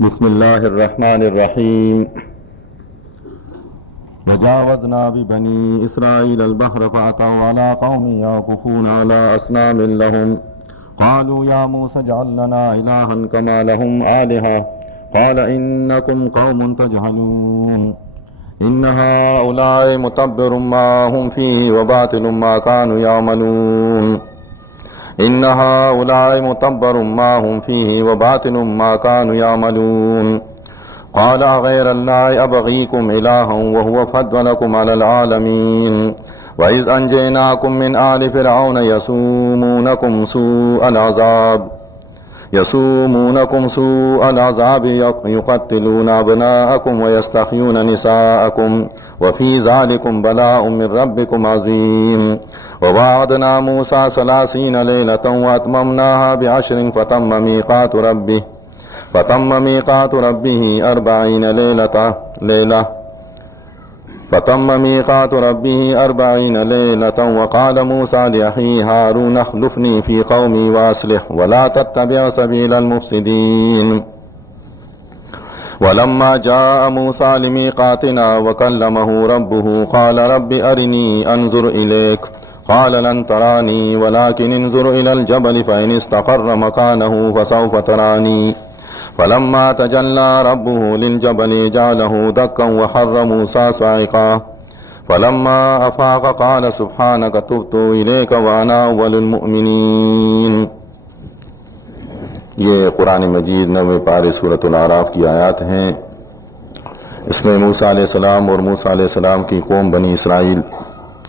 بسم الله الرحمن الرحيم. وجاوزنا ببني إسرائيل البحر فأتوا على قوم يعكفون على أصنام لهم قالوا يا موسى اجعل لنا إلها كما لهم آلهة قال إنكم قوم تجهلون إن هؤلاء متبر ما هم فيه وباطل ما كانوا يعملون إن هؤلاء متبر ما هم فيه وباطل ما كانوا يعملون قال غير الله أبغيكم إلها وهو فضلكم على العالمين وإذ أنجيناكم من آل فرعون يسومونكم سوء العذاب يقتلون أبناءكم ويستحيون نساءكم وفي ذلكم بلاء من ربكم عظيم ووعدنا موسى 30 ليلة وأتممناها ب10 فتم ميقات ربه 40 ليلة وقال موسى لأخيه هارون اخلفني في قومي وأصلح ولا تتبع سبيل المفسدين ولما جاء موسى لميقاتنا وكلمه ربه قال رب أرني أنظر إليك قال لن تراني ولكن انظر إلى الجبل فإن استقر مكانه فسوف تراني فلما تجلى ربه للجبل جعله دكا وخر موسى صعقا فلما أفاق قال سبحانك تبت إليك وأنا أول المؤمنين. یہ قرآن مجید 9 پارے سورۃ الاعراف کی آیات ہیں. اس میں موسیٰ علیہ السلام اور موسیٰ علیہ السلام کی قوم بنی اسرائیل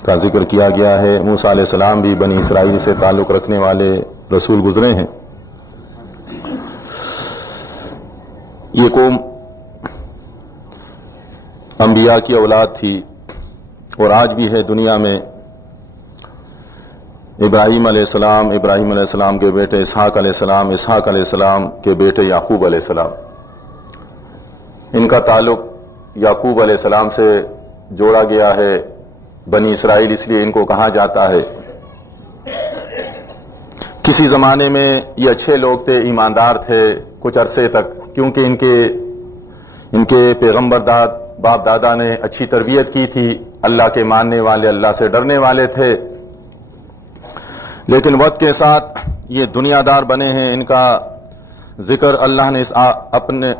کا ذکر کیا گیا ہے. موسیٰ علیہ السلام بھی بنی اسرائیل سے تعلق رکھنے والے رسول گزرے ہیں. یہ قوم انبیاء کی اولاد تھی اور آج بھی ہے دنیا میں. ابراہیم علیہ السلام کے بیٹے اسحاق علیہ السلام کے بیٹے یعقوب علیہ السلام. ان کا تعلق یعقوب علیہ السلام سے جوڑا گیا ہے. بنی اسرائیل اس لیے ان کو کہا جاتا ہے. کسی زمانے میں یہ اچھے لوگ تھے، ایماندار تھے کچھ عرصے تک، کیونکہ ان کے پیغمبر باپ دادا نے اچھی تربیت کی تھی، اللہ کے ماننے والے، اللہ سے ڈرنے والے تھے. لیکن وقت کے ساتھ یہ دنیا دار بنے ہیں. ان کا ذکر اللہ نے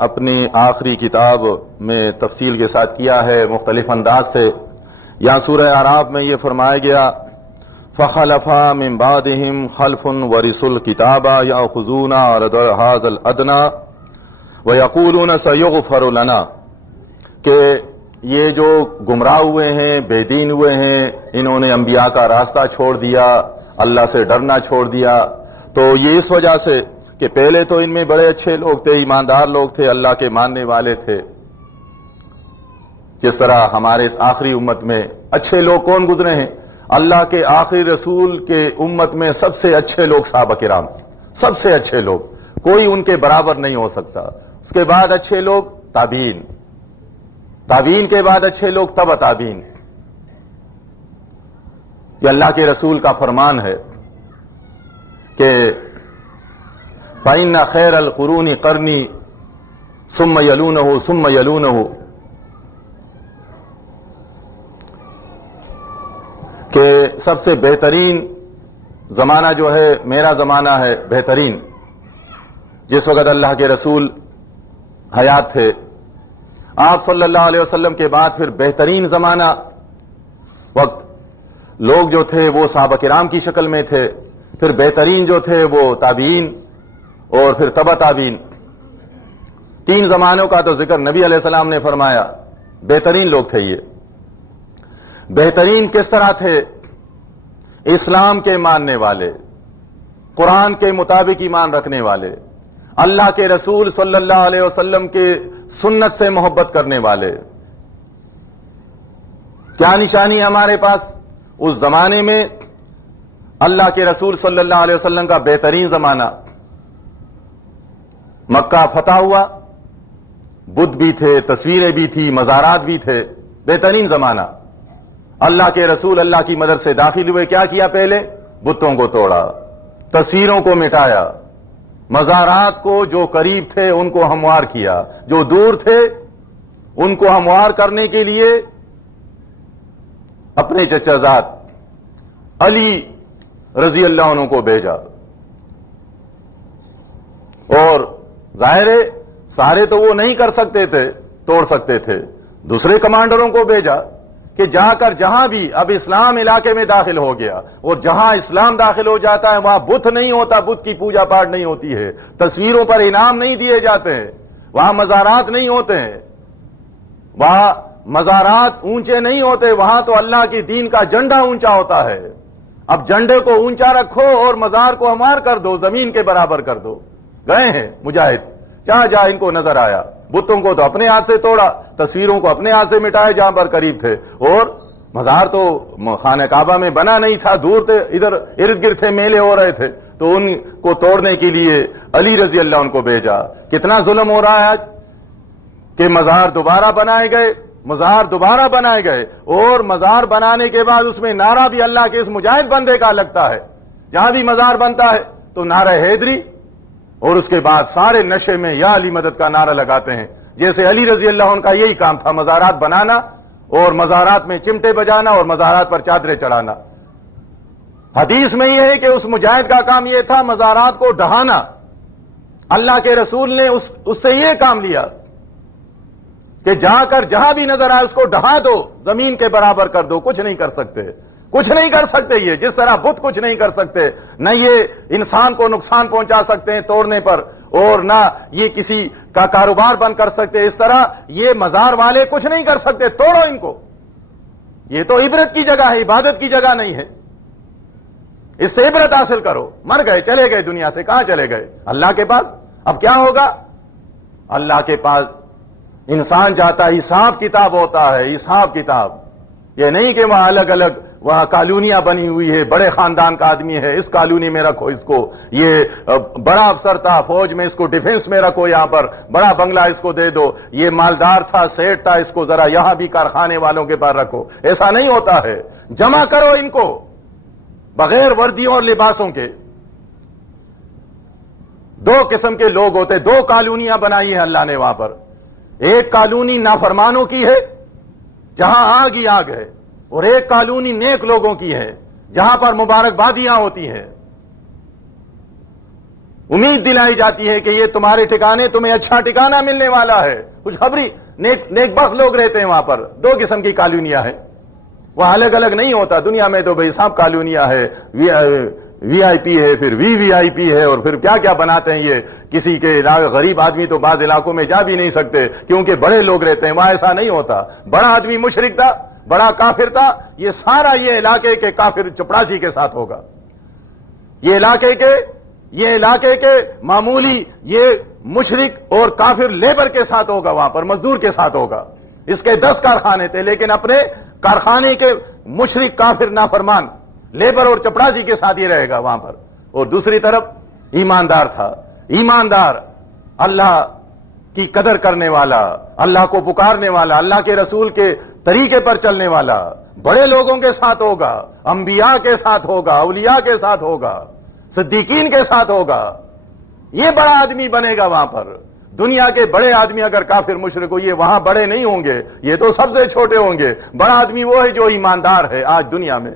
اپنی آخری کتاب میں تفصیل کے ساتھ کیا ہے، مختلف انداز سے. یہاں سورہ اعراف میں یہ فرمایا گیا فَخَلَفَ مِن بَعْدِهِمْ خَلْفٌ وَرِثُوا الْكِتَابَ يَأْخُذُونَ عَرَضَ هَٰذَا الْأَدْنَىٰ وَيَقُولُونَ سَيُغْفَرُ لَنَا، کہ یہ جو گمراہ ہوئے ہیں، بے دین ہوئے ہیں، انہوں نے انبیاء کا راستہ چھوڑ دیا، اللہ سے ڈرنا چھوڑ دیا. تو یہ اس وجہ سے کہ پہلے تو ان میں بڑے اچھے لوگ تھے، ایماندار لوگ تھے، اللہ کے ماننے والے تھے. جس طرح ہمارے اس آخری امت میں اچھے لوگ کون گزرے ہیں؟ اللہ کے آخری رسول کے امت میں سب سے اچھے لوگ صحابہ کرام، سب سے اچھے لوگ، کوئی ان کے برابر نہیں ہو سکتا. اس کے بعد اچھے لوگ تابعین کے بعد اچھے لوگ تبع تابعین. یہ اللہ کے رسول کا فرمان ہے کہ فَإِنَّ خَيْرَ الْقُرُونِ قَرْنِي ثُمَّ يَلُونَهُ کہ سب سے بہترین زمانہ جو ہے میرا زمانہ ہے، بہترین. جس وقت اللہ کے رسول حیات تھے، آپ صلی اللہ علیہ وسلم کے بعد پھر بہترین زمانہ وقت لوگ جو تھے وہ صحابہ کرام کی شکل میں تھے، پھر بہترین جو تھے وہ تابعین اور پھر تبع تابعین. 3 زمانوں کا تو ذکر نبی علیہ السلام نے فرمایا. بہترین لوگ تھے یہ. بہترین کس طرح تھے؟ اسلام کے ماننے والے، قرآن کے مطابق ایمان رکھنے والے، اللہ کے رسول صلی اللہ علیہ وسلم کے سنت سے محبت کرنے والے. کیا نشانی ہے ہمارے پاس؟ اس زمانے میں اللہ کے رسول صلی اللہ علیہ وسلم کا بہترین زمانہ. مکہ فتح ہوا، بت بھی تھے، تصویریں بھی تھی، مزارات بھی تھے، بہترین زمانہ. اللہ کے رسول اللہ کی مدد سے داخل ہوئے. کیا کیا؟ پہلے بتوں کو توڑا، تصویروں کو مٹایا، مزارات کو جو قریب تھے ان کو ہموار کیا، جو دور تھے ان کو ہموار کرنے کے لیے اپنے چچا زاد علی رضی اللہ عنہ کو بھیجا۔ اور ظاہر ہے سارے تو وہ نہیں کر سکتے تھے، توڑ سکتے تھے، دوسرے کمانڈروں کو بھیجا کہ جا کر جہاں بھی اب اسلام علاقے میں داخل ہو گیا، اور جہاں اسلام داخل ہو جاتا ہے وہاں بت نہیں ہوتا، بت کی پوجا پاٹ نہیں ہوتی ہے، تصویروں پر انعام نہیں دیے جاتے ہیں، وہاں مزارات نہیں ہوتے ہیں، وہاں مزارات اونچے نہیں ہوتے، وہاں تو اللہ کی دین کا جھنڈا اونچا ہوتا ہے۔ اب جھنڈے کو اونچا رکھو اور مزار کو ہموار کر دو، زمین کے برابر کر دو۔ گئے ہیں مجاہد، جہاں جہاں ان کو نظر آیا، بتوں کو تو اپنے ہاتھ سے توڑا، تصویروں کو اپنے ہاتھ سے مٹائے جہاں پر قریب تھے، اور مزار تو خانہ کعبہ میں بنا نہیں تھا، دور تھے، ادھر ارد گرد تھے، میلے ہو رہے تھے، تو ان کو توڑنے کے لیے علی رضی اللہ عنہ کو بھیجا۔ کتنا ظلم ہو رہا ہے آج کہ مزار دوبارہ بنائے گئے، مزار دوبارہ بنائے گئے، اور مزار بنانے کے بعد اس میں نعرہ بھی اللہ کے اس مجاہد بندے کا لگتا ہے۔ جہاں بھی مزار بنتا ہے تو نعرہ حیدری، اور اس کے بعد سارے نشے میں یا علی مدد کا نعرہ لگاتے ہیں، جیسے علی رضی اللہ عنہ کا یہی کام تھا، مزارات بنانا اور مزارات میں چمٹے بجانا اور مزارات پر چادریں چڑھانا۔ حدیث میں یہ ہے کہ اس مجاہد کا کام یہ تھا مزارات کو ڈھانا۔ اللہ کے رسول نے اس سے یہ کام لیا کہ جا کر جہاں بھی نظر آئے اس کو ڈھا دو، زمین کے برابر کر دو۔ کچھ نہیں کر سکتے، کچھ نہیں کر سکتے، یہ جس طرح بت کچھ نہیں کر سکتے، نہ یہ انسان کو نقصان پہنچا سکتے ہیں توڑنے پر، اور نہ یہ کسی کا کاروبار بند کر سکتے، اس طرح یہ مزار والے کچھ نہیں کر سکتے۔ توڑو ان کو، یہ تو عبرت کی جگہ ہے، عبادت کی جگہ نہیں ہے، اس سے عبرت حاصل کرو۔ مر گئے، چلے گئے دنیا سے، کہاں چلے گئے؟ اللہ کے پاس۔ اب کیا ہوگا؟ اللہ کے پاس انسان جاتا ہے، حساب کتاب ہوتا ہے، حساب کتاب۔ یہ نہیں کہ وہاں الگ الگ وہاں کالونیاں بنی ہوئی ہے، بڑے خاندان کا آدمی ہے، اس کالونی میں رکھو اس کو، یہ بڑا افسر تھا فوج میں، اس کو ڈیفنس میں رکھو، یہاں پر بڑا بنگلہ اس کو دے دو، یہ مالدار تھا، سیٹ تھا، اس کو ذرا یہاں بھی کارخانے والوں کے پاس رکھو۔ ایسا نہیں ہوتا ہے۔ جمع کرو ان کو بغیر وردیوں اور لباسوں کے۔ دو قسم کے لوگ ہوتے، دو کالونیاں بنائی ہیں اللہ نے وہاں پر۔ ایک کالونی نافرمانوں کی ہے جہاں آگ ہی آگ ہے، اور ایک کالونی نیک لوگوں کی ہے جہاں پر مبارکبادیاں ہوتی ہیں، امید دلائی جاتی ہے کہ یہ تمہارے ٹھکانے، تمہیں اچھا ٹھکانہ ملنے والا ہے، خوشخبری، نیک بخت لوگ رہتے ہیں وہاں پر۔ دو قسم کی کالونیاں ہیں، وہ الگ الگ نہیں ہوتا۔ دنیا میں تو بھائی صاحب کالونیاں ہے، وی آئی پی ہے، پھر وی آئی پی ہے، اور پھر کیا کیا بناتے ہیں یہ۔ کسی کے غریب آدمی تو بعض علاقوں میں جا بھی نہیں سکتے کیونکہ بڑے لوگ رہتے ہیں، وہاں ایسا نہیں ہوتا۔ بڑا آدمی مشرک تھا، بڑا کافر تھا، یہ سارا یہ علاقے کے کافر چپڑاسی کے ساتھ ہوگا، یہ علاقے کے معمولی یہ مشرک اور کافر لیبر کے ساتھ ہوگا، وہاں پر مزدور کے ساتھ ہوگا۔ اس کے 10 کارخانے تھے، لیکن اپنے کارخانے کے مشرک کافر نافرمان لیبر اور چپڑاسی کے ساتھ ہی رہے گا وہاں پر۔ اور دوسری طرف ایماندار تھا، ایماندار، اللہ کی قدر کرنے والا، اللہ کو پکارنے والا، اللہ کے رسول کے طریقے پر چلنے والا، بڑے لوگوں کے ساتھ ہوگا، انبیاء کے ساتھ ہوگا، اولیاء کے ساتھ ہوگا، صدیقین کے ساتھ ہوگا۔ یہ بڑا آدمی بنے گا وہاں پر۔ دنیا کے بڑے آدمی اگر کافر مشرک ہو، یہ وہاں بڑے نہیں ہوں گے، یہ تو سب سے چھوٹے ہوں گے۔ بڑا آدمی وہ ہے جو ایماندار ہے آج دنیا میں۔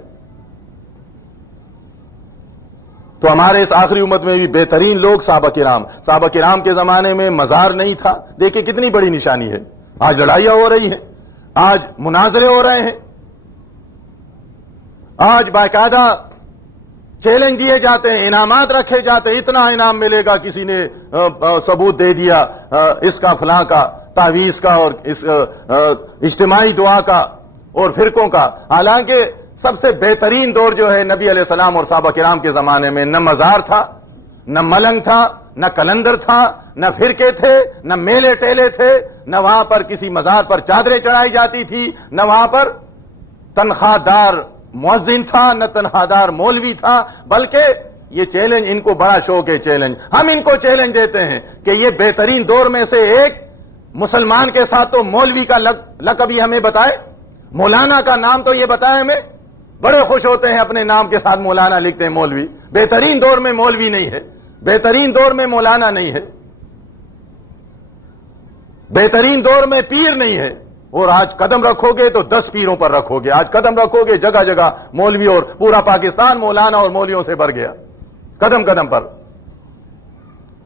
تو ہمارے اس آخری امت میں بھی بہترین لوگ صحابہ کرام کے زمانے میں مزار نہیں تھا۔ دیکھیں کتنی بڑی نشانی ہے۔ آج لڑائیاں ہو رہی ہیں، آج مناظرے ہو رہے ہیں، آج باقاعدہ چیلنج دیے جاتے ہیں، انعامات رکھے جاتے ہیں، اتنا انعام ملے گا، کسی نے ثبوت دے دیا اس کا فلاں کا، تعویذ کا، اور اس اجتماعی دعا کا اور فرقوں کا۔ حالانکہ سب سے بہترین دور جو ہے نبی علیہ السلام اور صحابہ کرام کے زمانے میں، نہ مزار تھا، نہ ملنگ تھا، نہ کلندر تھا، نہ فرقے تھے، نہ میلے ٹیلے تھے، نہ وہاں پر کسی مزار پر چادریں چڑھائی جاتی تھی، نہ وہاں پر تنخواہ دار مؤذن تھا، نہ تنخواہ دار مولوی تھا۔ بلکہ یہ چیلنج، ان کو بڑا شوق ہے چیلنج، ہم ان کو چیلنج دیتے ہیں کہ یہ بہترین دور میں سے ایک مسلمان کے ساتھ تو مولوی کا لقب ہی ہمیں بتائے، مولانا کا نام تو یہ بتائے ہمیں۔ بڑے خوش ہوتے ہیں اپنے نام کے ساتھ مولانا لکھتے ہیں، مولوی۔ بہترین دور میں مولوی نہیں ہے، بہترین دور میں مولانا نہیں ہے، بہترین دور میں پیر نہیں ہے، اور آج قدم رکھو گے تو 10 پیروں پر رکھو گے، آج قدم رکھو گے جگہ جگہ مولوی، اور پورا پاکستان مولانا اور مولویوں سے بھر گیا قدم قدم پر۔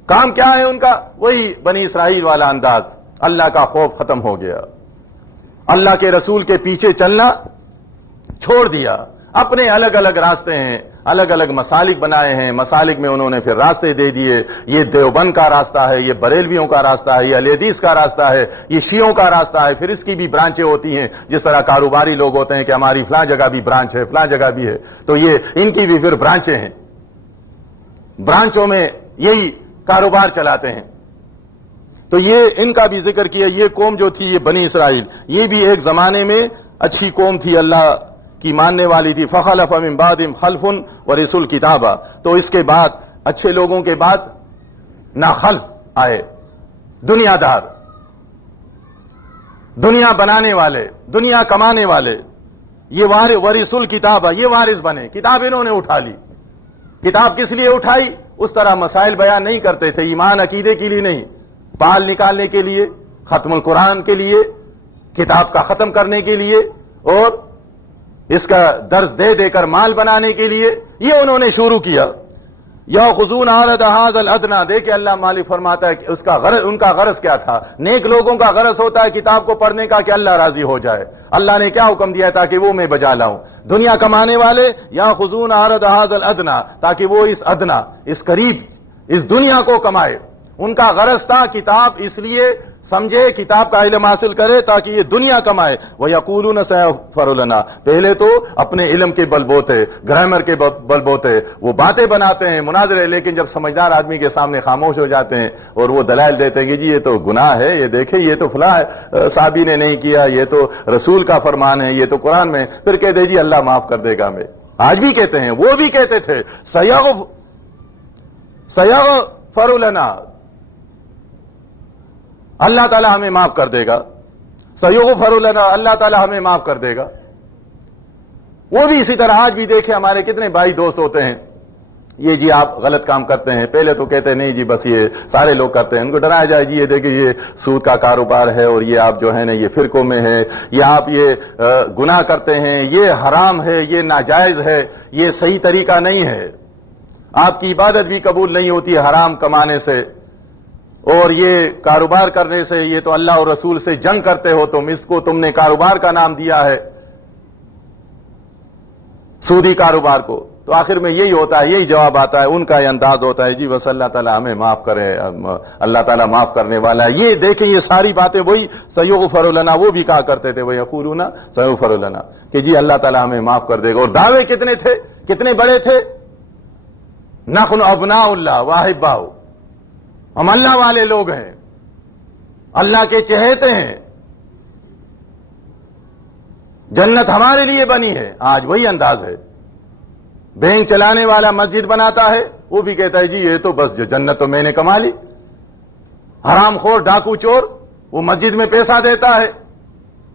کام کیا ہے ان کا؟ وہی بنی اسرائیل والا انداز، اللہ کا خوف ختم ہو گیا، اللہ کے رسول کے پیچھے چلنا چھوڑ دیا، اپنے الگ الگ راستے ہیں، الگ الگ مسالک بنائے ہیں، مسالک میں انہوں نے پھر راستے دے دیے، یہ دیوبند کا راستہ ہے، یہ بریلویوں کا راستہ ہے، یہ اہل حدیث کا راستہ ہے، یہ شیعوں کا راستہ ہے، پھر اس کی بھی برانچیں ہوتی ہیں، جس طرح کاروباری لوگ ہوتے ہیں کہ ہماری فلاں جگہ بھی برانچ ہے، فلاں جگہ بھی ہے، تو یہ ان کی بھی پھر برانچیں ہیں، برانچوں میں یہی کاروبار چلاتے ہیں۔ تو یہ ان کا بھی ذکر کیا، یہ قوم جو تھی یہ بنی اسرائیل، یہ بھی ایک زمانے میں اچھی قوم تھی، اللہ کی ماننے والی تھی۔ فخلف من بعدہم خلف ورثوا الکتاب، تو اس کے بعد اچھے لوگوں کے بعد ناخلف آئے، دنیا دار، دنیا بنانے والے، دنیا کمانے والے، یہ ورثوا الکتاب، یہ وارث بنے، کتاب انہوں نے اٹھا لی۔ کتاب کس لیے اٹھائی؟ اس طرح مسائل بیان نہیں کرتے تھے، ایمان عقیدے کے لیے نہیں، بال نکالنے کے لیے، ختم القرآن کے لیے، کتاب کا ختم کرنے کے لیے، اور اس کا درس دے دے کر مال بنانے کے لیے یہ انہوں نے شروع کیا۔ یاخذون عرض هذا الادنى، دیکھیں اللہ مالک فرماتا ہے کہ اس کا غرض، ان کا غرض کیا تھا؟ نیک لوگوں کا غرض ہوتا ہے کتاب کو پڑھنے کا کہ اللہ راضی ہو جائے، اللہ نے کیا حکم دیا تاکہ وہ میں بجا لاؤں۔ دنیا کمانے والے یاخذون عرض هذا الادنى، تاکہ وہ اس ادنا، اس قریب، اس دنیا کو کمائے۔ ان کا غرض تھا کتاب اس لیے سمجھے، کتاب کا علم حاصل کرے تاکہ یہ دنیا کمائے۔ وَيَقُولُونَ سَيَغْفَرُ لَنَا، پہلے تو اپنے علم کے بل بوتے، گرامر کے بل بوتے وہ باتیں بناتے ہیں، مناظرے، لیکن جب سمجھدار آدمی کے سامنے خاموش ہو جاتے ہیں اور وہ دلائل دیتے ہیں کہ جی یہ تو گناہ ہے، یہ دیکھیں یہ تو فلاں صحابی نے نہیں کیا، یہ تو رسول کا فرمان ہے، یہ تو قرآن میں، پھر کہتے جی اللہ معاف کر دے گا ہمیں۔ آج بھی کہتے ہیں، وہ بھی کہتے تھے سَيَغْفَرُ لَنَا، اللہ تعالیٰ ہمیں معاف کر دے گا، سَيُغْفَرُ لَنَا، اللہ تعالیٰ ہمیں معاف کر دے گا۔ وہ بھی اسی طرح آج بھی دیکھیں ہمارے کتنے بھائی دوست ہوتے ہیں، یہ جی آپ غلط کام کرتے ہیں، پہلے تو کہتے ہیں نہیں جی بس یہ سارے لوگ کرتے ہیں، ان کو ڈرایا جائے جی یہ دیکھیں یہ سود کا کاروبار ہے، اور یہ آپ جو ہے نا یہ فرقوں میں ہے، یہ آپ یہ گناہ کرتے ہیں، یہ حرام ہے، یہ ناجائز ہے، یہ صحیح طریقہ نہیں ہے، آپ کی عبادت بھی قبول نہیں ہوتی ہے حرام کمانے سے، اور یہ کاروبار کرنے سے، یہ تو اللہ اور رسول سے جنگ کرتے ہو تم، اس کو تم نے کاروبار کا نام دیا ہے، سودی کاروبار کو۔ تو آخر میں یہی ہوتا ہے، یہی جواب آتا ہے، ان کا یہ انداز ہوتا ہے جی بس اللہ تعالیٰ ہمیں معاف کرے، اللہ تعالیٰ معاف کرنے والا ہے۔ یہ دیکھیں یہ ساری باتیں وہی سَيُغْفَرُ لَنَا وہ بھی کہا کرتے تھے، وَيَقُولُونَ سَيُغْفَرُ لَنَا، کہ جی اللہ تعالیٰ ہمیں معاف کر دے گا۔ اور دعوے کتنے تھے، کتنے بڑے تھے، نحن ابناء اللہ واحباہ، ہم اللہ والے لوگ ہیں، اللہ کے چہیتے ہیں، جنت ہمارے لیے بنی ہے۔ آج وہی انداز ہے، بینک چلانے والا مسجد بناتا ہے، وہ بھی کہتا ہے جی یہ تو بس جو جنت تو میں نے کما لی۔ حرام خور ڈاکو چور وہ مسجد میں پیسہ دیتا ہے،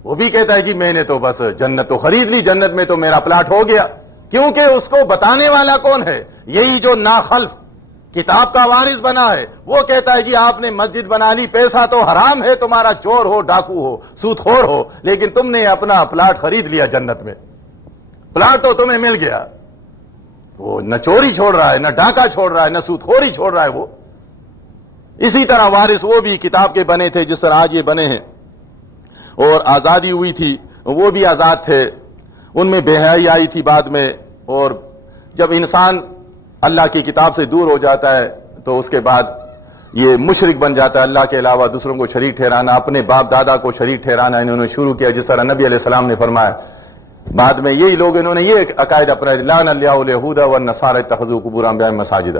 وہ بھی کہتا ہے جی میں نے تو بس جنت تو خرید لی، جنت میں تو میرا پلاٹ ہو گیا، کیونکہ اس کو بتانے والا کون ہے؟ یہی جو ناخلف کتاب کا وارث بنا ہے، وہ کہتا ہے جی آپ نے مسجد بنا لی، پیسہ تو حرام ہے تمہارا، چور ہو، ڈاکو ہو، سود خور ہو، لیکن تم نے اپنا پلاٹ خرید لیا جنت میں، پلاٹ تو تمہیں مل گیا۔ وہ نہ چوری چھوڑ رہا ہے، نہ ڈاکہ چھوڑ رہا ہے، نہ سود خوری چھوڑ رہا ہے۔ وہ اسی طرح وارث وہ بھی کتاب کے بنے تھے جس طرح آج یہ بنے ہیں، اور آزادی ہوئی تھی وہ بھی آزاد تھے، ان میں بے حیائی آئی تھی بعد میں، اور جب انسان اللہ کی کتاب سے دور ہو جاتا ہے تو اس کے بعد یہ مشرک بن جاتا ہے، اللہ کے علاوہ دوسروں کو شریک ٹھہرانا، اپنے باپ دادا کو شریک ٹھہرانا انہوں نے شروع کیا، جس طرح نبی علیہ السلام نے فرمایا۔ بعد میں یہی لوگ انہوں نے یہ عقائد اپنا لعن اللہ الیہود والنصارى اتخذوا قبور انبیاء مساجد،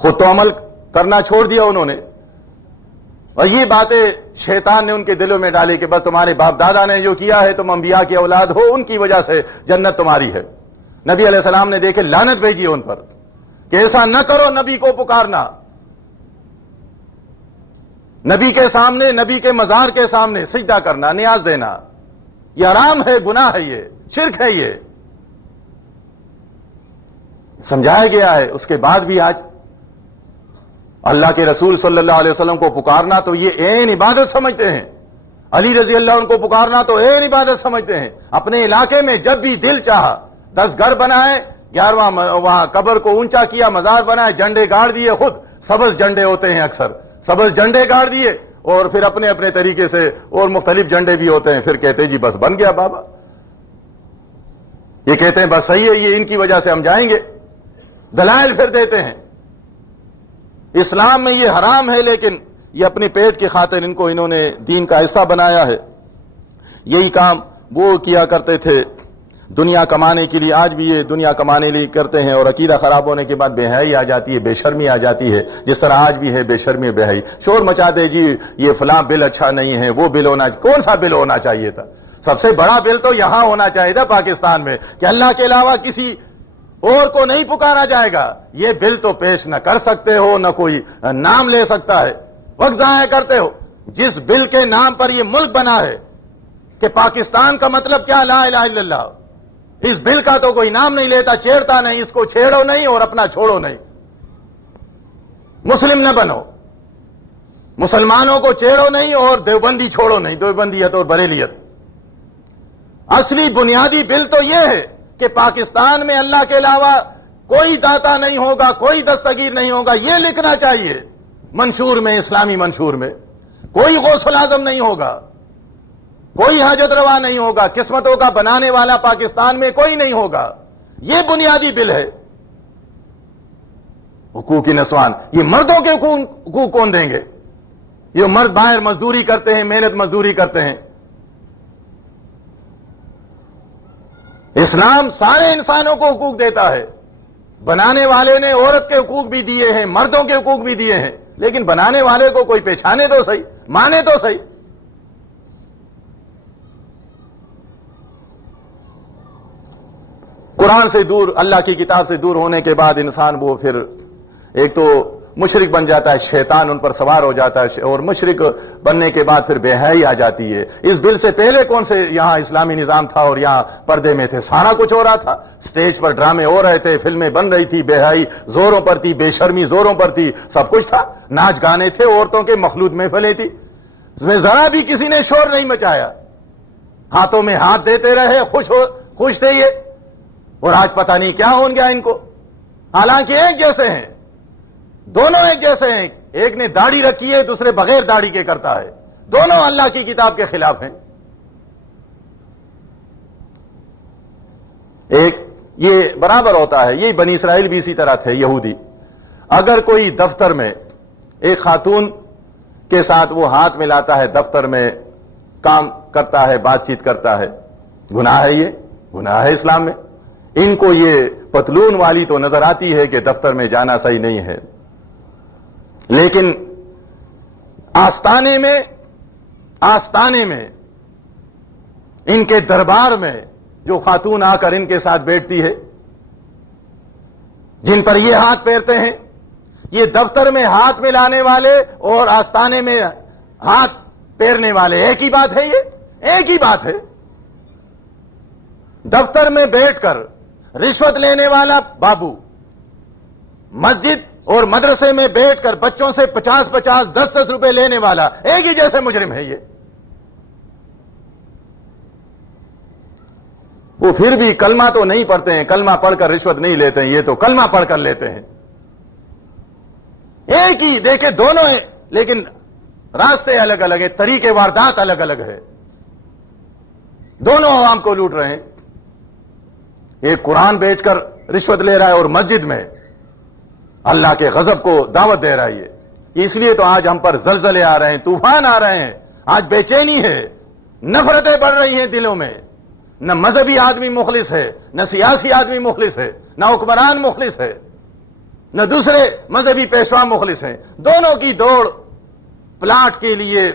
خود تو عمل کرنا چھوڑ دیا انہوں نے، اور یہ باتیں شیطان نے ان کے دلوں میں ڈالی کہ بس تمہارے باپ دادا نے جو کیا ہے، تم انبیاء کی اولاد ہو، ان کی وجہ سے جنت تمہاری ہے۔ نبی علیہ السلام نے دیکھے لعنت بھیجی ان پر کہ ایسا نہ کرو، نبی کو پکارنا، نبی کے سامنے، نبی کے مزار کے سامنے سجدہ کرنا، نیاز دینا، یہ حرام ہے، گناہ ہے، یہ شرک ہے، یہ سمجھایا گیا ہے۔ اس کے بعد بھی آج اللہ کے رسول صلی اللہ علیہ وسلم کو پکارنا تو یہ عین عبادت سمجھتے ہیں، علی رضی اللہ عنہ کو پکارنا تو عین عبادت سمجھتے ہیں۔ اپنے علاقے میں جب بھی دل چاہا 10 گھر بنائے، 11واں وہاں قبر کو اونچا کیا، مزار بنائے، جھنڈے گاڑ دیے، خود سبز جھنڈے ہوتے ہیں اکثر، سبز جھنڈے گاڑ دیے، اور پھر اپنے اپنے طریقے سے اور مختلف جھنڈے بھی ہوتے ہیں، پھر کہتے ہیں جی بس بن گیا بابا، یہ کہتے ہیں بس صحیح ہے، یہ ان کی وجہ سے ہم جائیں گے، دلائل پھر دیتے ہیں۔ اسلام میں یہ حرام ہے، لیکن یہ اپنے پیٹ کی خاطر انہوں نے دین کا حصہ بنایا ہے۔ یہی کام وہ کیا کرتے تھے دنیا کمانے کے لیے، آج بھی یہ دنیا کمانے لیے کرتے ہیں، اور عقیدہ خراب ہونے کے بعد بے حیائی آ جاتی ہے، بے شرمی آ جاتی ہے، جس طرح آج بھی ہے بے شرمی بے حیائی۔ شور مچاتے جی یہ فلاں بل اچھا نہیں ہے، وہ بل ہونا، کون سا بل ہونا چاہیے تھا؟ سب سے بڑا بل تو یہاں ہونا چاہیے تھا پاکستان میں، کہ اللہ کے علاوہ کسی اور کو نہیں پکارا جائے گا۔ یہ بل تو پیش نہ کر سکتے ہو، نہ کوئی نام لے سکتا ہے، وقت ضائع کرتے ہو۔ جس بل کے نام پر یہ ملک بنا ہے کہ پاکستان کا مطلب کیا، لا الہ الا اللہ، اس بل کا تو کوئی نام نہیں لیتا، چھیڑتا نہیں، اس کو چھیڑو نہیں اور اپنا چھوڑو نہیں، مسلم نہ بنو، مسلمانوں کو چھیڑو نہیں اور دیوبندی چھوڑو نہیں، دیوبندیت اور بریلیت۔ اصلی بنیادی بل تو یہ ہے کہ پاکستان میں اللہ کے علاوہ کوئی داتا نہیں ہوگا، کوئی دستگیر نہیں ہوگا، یہ لکھنا چاہیے منشور میں، اسلامی منشور میں۔ کوئی غوث الاعظم نہیں ہوگا، کوئی حاجت روا نہیں ہوگا، قسمتوں کا بنانے والا پاکستان میں کوئی نہیں ہوگا، یہ بنیادی بل ہے۔ حقوق نسوان، یہ مردوں کے حقوق کون دیں گے؟ یہ مرد باہر مزدوری کرتے ہیں، محنت مزدوری کرتے ہیں۔ اسلام سارے انسانوں کو حقوق دیتا ہے، بنانے والے نے عورت کے حقوق بھی دیے ہیں، مردوں کے حقوق بھی دیے ہیں، لیکن بنانے والے کو کوئی پہچانے تو صحیح، مانے تو صحیح۔ قرآن سے دور، اللہ کی کتاب سے دور ہونے کے بعد انسان وہ پھر ایک تو مشرک بن جاتا ہے، شیطان ان پر سوار ہو جاتا ہے، اور مشرک بننے کے بعد پھر بے حیائی آ جاتی ہے۔ اس بل سے پہلے کون سے یہاں اسلامی نظام تھا اور یہاں پردے میں تھے؟ سارا کچھ ہو رہا تھا، سٹیج پر ڈرامے ہو رہے تھے، فلمیں بن رہی تھی، بے حیائی زوروں پر تھی، بے شرمی زوروں پر تھی، سب کچھ تھا، ناچ گانے تھے، عورتوں کے مخلوط محفلیں تھی، اس میں ذرا بھی کسی نے شور نہیں مچایا، ہاتھوں میں ہاتھ دیتے رہے، خوش تھے یہ، اور آج پتہ نہیں کیا ہو گیا ان کو۔ حالانکہ ایک جیسے ہیں، دونوں ایک جیسے ہیں، ایک نے داڑھی رکھی ہے، دوسرے بغیر داڑھی کے کرتا ہے، دونوں اللہ کی کتاب کے خلاف ہیں۔ ایک یہ برابر ہوتا ہے، یہ بنی اسرائیل بھی اسی طرح تھے، یہودی۔ اگر کوئی دفتر میں ایک خاتون کے ساتھ وہ ہاتھ ملاتا ہے، دفتر میں کام کرتا ہے، بات چیت کرتا ہے، گناہ ہے، یہ گناہ ہے اسلام میں۔ ان کو یہ پتلون والی تو نظر آتی ہے کہ دفتر میں جانا صحیح نہیں ہے، لیکن آستانے میں ان کے دربار میں جو خاتون آ کر ان کے ساتھ بیٹھتی ہے، جن پر یہ ہاتھ پھیرتے ہیں، یہ دفتر میں ہاتھ ملانے والے اور آستانے میں ہاتھ پھیرنے والے ایک ہی بات ہے، یہ ایک ہی بات ہے۔ دفتر میں بیٹھ کر رشوت لینے والا بابو، مسجد اور مدرسے میں بیٹھ کر بچوں سے 50-50 10-10 روپے لینے والا ایک ہی جیسے مجرم ہے یہ۔ وہ پھر بھی کلمہ تو نہیں پڑھتے ہیں، کلمہ پڑھ کر رشوت نہیں لیتے ہیں، یہ تو کلمہ پڑھ کر لیتے ہیں۔ ایک ہی دیکھے دونوں ہیں، لیکن راستے الگ الگ ہیں، طریقے واردات الگ الگ ہے، دونوں عوام کو لوٹ رہے ہیں۔ ایک قرآن بیچ کر رشوت لے رہا ہے اور مسجد میں اللہ کے غضب کو دعوت دے رہا ہے یہ۔ اس لیے تو آج ہم پر زلزلے آ رہے ہیں، طوفان آ رہے ہیں، آج بے چینی ہے، نفرتیں بڑھ رہی ہیں دلوں میں۔ نہ مذہبی آدمی مخلص ہے، نہ سیاسی آدمی مخلص ہے، نہ حکمران مخلص ہے، نہ دوسرے مذہبی پیشوا مخلص ہیں۔ دونوں کی دوڑ پلاٹ کے لیے،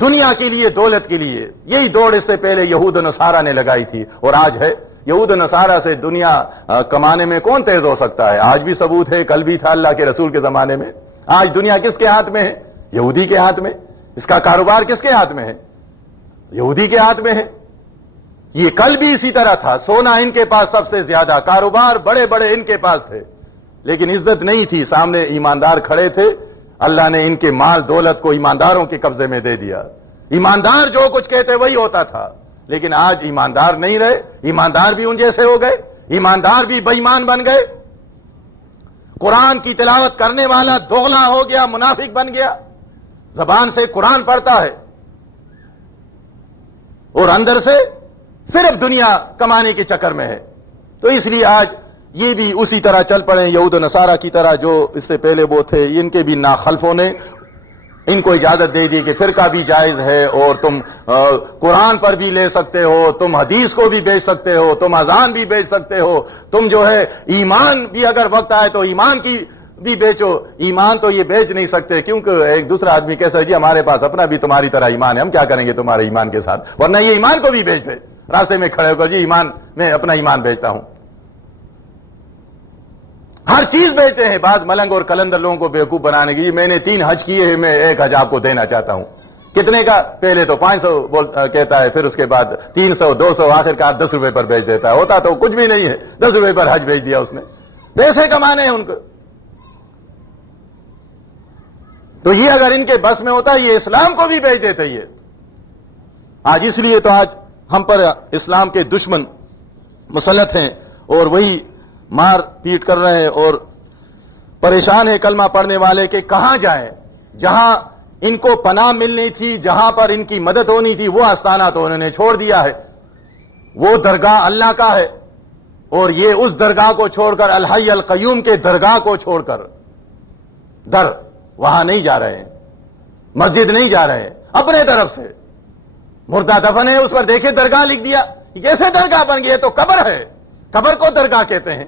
دنیا کے لیے، دولت کے لیے۔ یہی دوڑ اس سے پہلے یہود و نصارہ نے لگائی تھی، اور آج ہے۔ یہود و نصارہ سے دنیا کمانے میں کون تیز ہو سکتا ہے؟ آج بھی ثبوت ہے، کل بھی تھا اللہ کے رسول کے زمانے میں۔ آج دنیا کس کے ہاتھ میں ہے؟ یہودی کے ہاتھ میں۔ اس کا کاروبار کس کے ہاتھ میں ہے؟ یہودی کے ہاتھ میں ہے۔ یہ کل بھی اسی طرح تھا، سونا ان کے پاس سب سے زیادہ، کاروبار بڑے بڑے ان کے پاس تھے، لیکن عزت نہیں تھی، سامنے ایماندار کھڑے تھے، اللہ نے ان کے مال دولت کو ایمانداروں کے قبضے میں دے دیا، ایماندار جو کچھ کہتے وہی ہوتا تھا۔ لیکن آج ایماندار نہیں رہے، ایماندار بھی ان جیسے ہو گئے، ایماندار بھی بے ایمان بن گئے، قرآن کی تلاوت کرنے والا دوغلا ہو گیا، منافق بن گیا، زبان سے قرآن پڑھتا ہے اور اندر سے صرف دنیا کمانے کے چکر میں ہے۔ تو اس لیے آج یہ بھی اسی طرح چل پڑے یہود و نصارہ کی طرح، جو اس سے پہلے وہ تھے، ان کے بھی ناخلفوں نے ان کو اجازت دے دی کہ فرقہ بھی جائز ہے، اور تم قرآن پر بھی لے سکتے ہو، تم حدیث کو بھی بیچ سکتے ہو، تم اذان بھی بیچ سکتے ہو، تم جو ہے ایمان بھی اگر وقت آئے تو ایمان کی بھی بیچو۔ ایمان تو یہ بیچ نہیں سکتے، کیونکہ ایک دوسرا آدمی کہتا ہے جی ہمارے پاس اپنا بھی تمہاری طرح ایمان ہے، ہم کیا کریں گے تمہارے ایمان کے ساتھ، ورنہ یہ ایمان کو بھی بیچ دے، راستے میں کھڑے ہو کر جی ایمان، میں اپنا ایمان بیچتا ہوں۔ ہر چیز بیچتے ہیں، بعض ملنگ اور کلندر لوگوں کو بیوقوف بنانے کی، میں نے 3 حج کیے ہیں، میں 1 حج آپ کو دینا چاہتا ہوں۔ کتنے کا؟ پہلے تو 500 کہتا ہے، پھر اس کے بعد 300 200، آخر کار 10 روپے پر بیچ دیتا ہے، ہوتا تو کچھ بھی نہیں ہے، 10 روپے پر حج بیچ دیا اس نے، پیسے کمانے ہیں ان کو۔ تو یہ اگر ان کے بس میں ہوتا یہ اسلام کو بھی بیچ دیتے یہ۔ آج اس لیے تو آج ہم پر اسلام کے دشمن مسلط ہیں، اور وہی مار پیٹ کر رہے ہیں، اور پریشان ہے کلمہ پڑھنے والے کہ کہاں جائیں۔ جہاں ان کو پناہ ملنی تھی، جہاں پر ان کی مدد ہونی تھی، وہ آستانہ تو انہوں نے چھوڑ دیا ہے، وہ درگاہ اللہ کا ہے، اور یہ اس درگاہ کو چھوڑ کر الحی القیوم کے درگاہ کو چھوڑ کر وہاں نہیں جا رہے ہیں، مسجد نہیں جا رہے ہیں، اپنے طرف سے مردہ دفن ہے اس پر دیکھیں درگاہ لکھ دیا، کیسے درگاہ بن گئی؟ تو قبر ہے، قبر کو درگاہ کہتے ہیں۔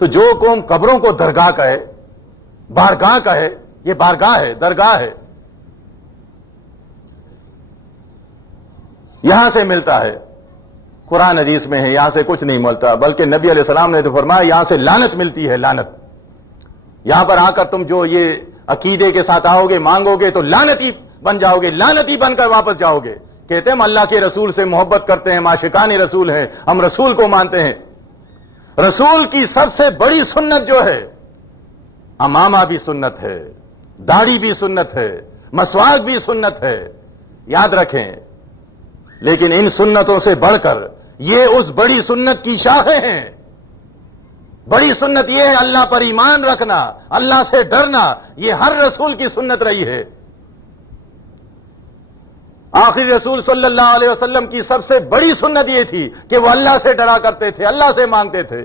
تو جو قوم قبروں کو درگاہ کہے، بارگاہ کہے، یہ بارگاہ ہے، درگاہ ہے، یہاں سے ملتا ہے، قرآن حدیث میں ہے، یہاں سے کچھ نہیں ملتا، بلکہ نبی علیہ السلام نے تو فرمایا یہاں سے لعنت ملتی ہے، لعنت۔ یہاں پر آ کر تم جو یہ عقیدے کے ساتھ آؤ گے، مانگو گے تو لعنتی بن جاؤ گے، لعنتی بن کر واپس جاؤ گے۔ کہتے ہیں ہم اللہ کے رسول سے محبت کرتے ہیں، ہم عاشقان رسول ہیں، ہم رسول کو مانتے ہیں۔ رسول کی سب سے بڑی سنت جو ہے، امامہ بھی سنت ہے، داڑھی بھی سنت ہے، مسواک بھی سنت ہے، یاد رکھیں۔ لیکن ان سنتوں سے بڑھ کر یہ اس بڑی سنت کی شاخیں ہیں۔ بڑی سنت یہ ہے اللہ پر ایمان رکھنا، اللہ سے ڈرنا، یہ ہر رسول کی سنت رہی ہے۔ آخری رسول صلی اللہ علیہ وسلم کی سب سے بڑی سنت یہ تھی کہ وہ اللہ سے ڈرا کرتے تھے، اللہ سے مانگتے تھے۔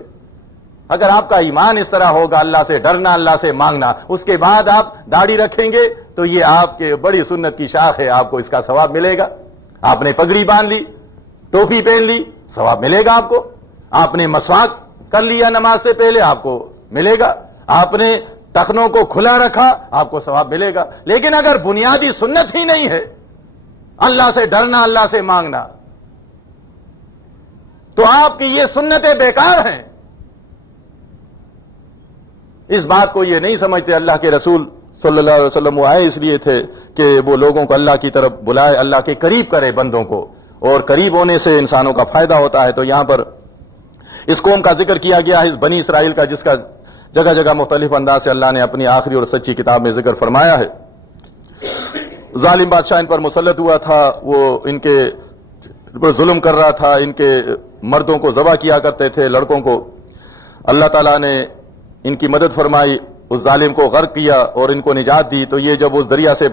اگر آپ کا ایمان اس طرح ہوگا، اللہ سے ڈرنا، اللہ سے مانگنا، اس کے بعد آپ داڑھی رکھیں گے تو یہ آپ کے بڑی سنت کی شاخ ہے، آپ کو اس کا ثواب ملے گا۔ آپ نے پگڑی باندھ لی، ٹوپی پہن لی، ثواب ملے گا آپ کو۔ آپ نے مسواک کر لیا نماز سے پہلے، آپ کو ملے گا۔ آپ نے ٹخنوں کو کھلا رکھا، آپ کو ثواب ملے گا۔ لیکن اگر بنیادی سنت ہی نہیں ہے، اللہ سے ڈرنا، اللہ سے مانگنا، تو آپ کی یہ سنتیں بیکار ہیں۔ اس بات کو یہ نہیں سمجھتے۔ اللہ کے رسول صلی اللہ علیہ وسلم وہ آئے اس لیے تھے کہ وہ لوگوں کو اللہ کی طرف بلائے، اللہ کے قریب کرے بندوں کو، اور قریب ہونے سے انسانوں کا فائدہ ہوتا ہے۔ تو یہاں پر اس قوم کا ذکر کیا گیا ہے، اس بنی اسرائیل کا، جس کا جگہ جگہ مختلف انداز سے اللہ نے اپنی آخری اور سچی کتاب میں ذکر فرمایا ہے۔ ظالم بادشاہ ان پر مسلط ہوا تھا، وہ ان کے پر ظلم کر رہا تھا، ان کے مردوں کو ذبح کیا کرتے تھے، لڑکوں کو۔ اللہ تعالیٰ نے ان کی مدد فرمائی، اس ظالم کو غرق کیا اور ان کو نجات دی۔ تو یہ جب اس دریا سے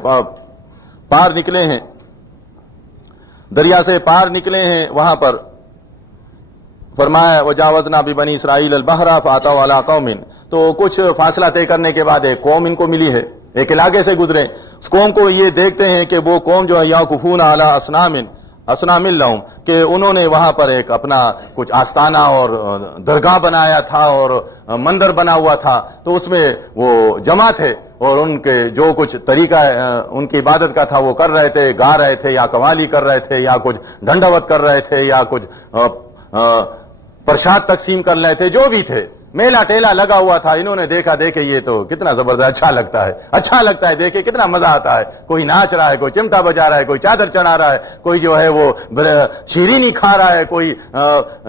پار نکلے ہیں، دریا سے پار نکلے ہیں، وہاں پر فرمایا وجاوزنا ببنی اسرائیل البحر فاتوا علی قوم، تو کچھ فاصلہ طے کرنے کے بعد ایک قوم ان کو ملی ہے، ایک علاقے سے گزرے۔ اس قوم کو یہ دیکھتے ہیں کہ وہ قوم جو ہے یعکفون علی اصنام لہم، کہ انہوں نے وہاں پر ایک اپنا کچھ آستانہ اور درگاہ بنایا تھا اور مندر بنا ہوا تھا، تو اس میں وہ جمع تھے اور ان کے جو کچھ طریقہ ان کی عبادت کا تھا وہ کر رہے تھے، گا رہے تھے یا قوالی کر رہے تھے یا کچھ ڈنڈوت کر رہے تھے یا کچھ پرشاد تقسیم کر رہے تھے، جو بھی تھے۔ میلہ ٹیلا لگا ہوا تھا، انہوں نے دیکھا دیکھے یہ تو کتنا زبردست اچھا لگتا ہے دیکھے کتنا مزہ آتا ہے، کوئی ناچ رہا ہے، کوئی چمٹا بجا رہا ہے، کوئی چادر چڑھا رہا ہے، کوئی جو ہے وہ شیرینی کھا رہا ہے، کوئی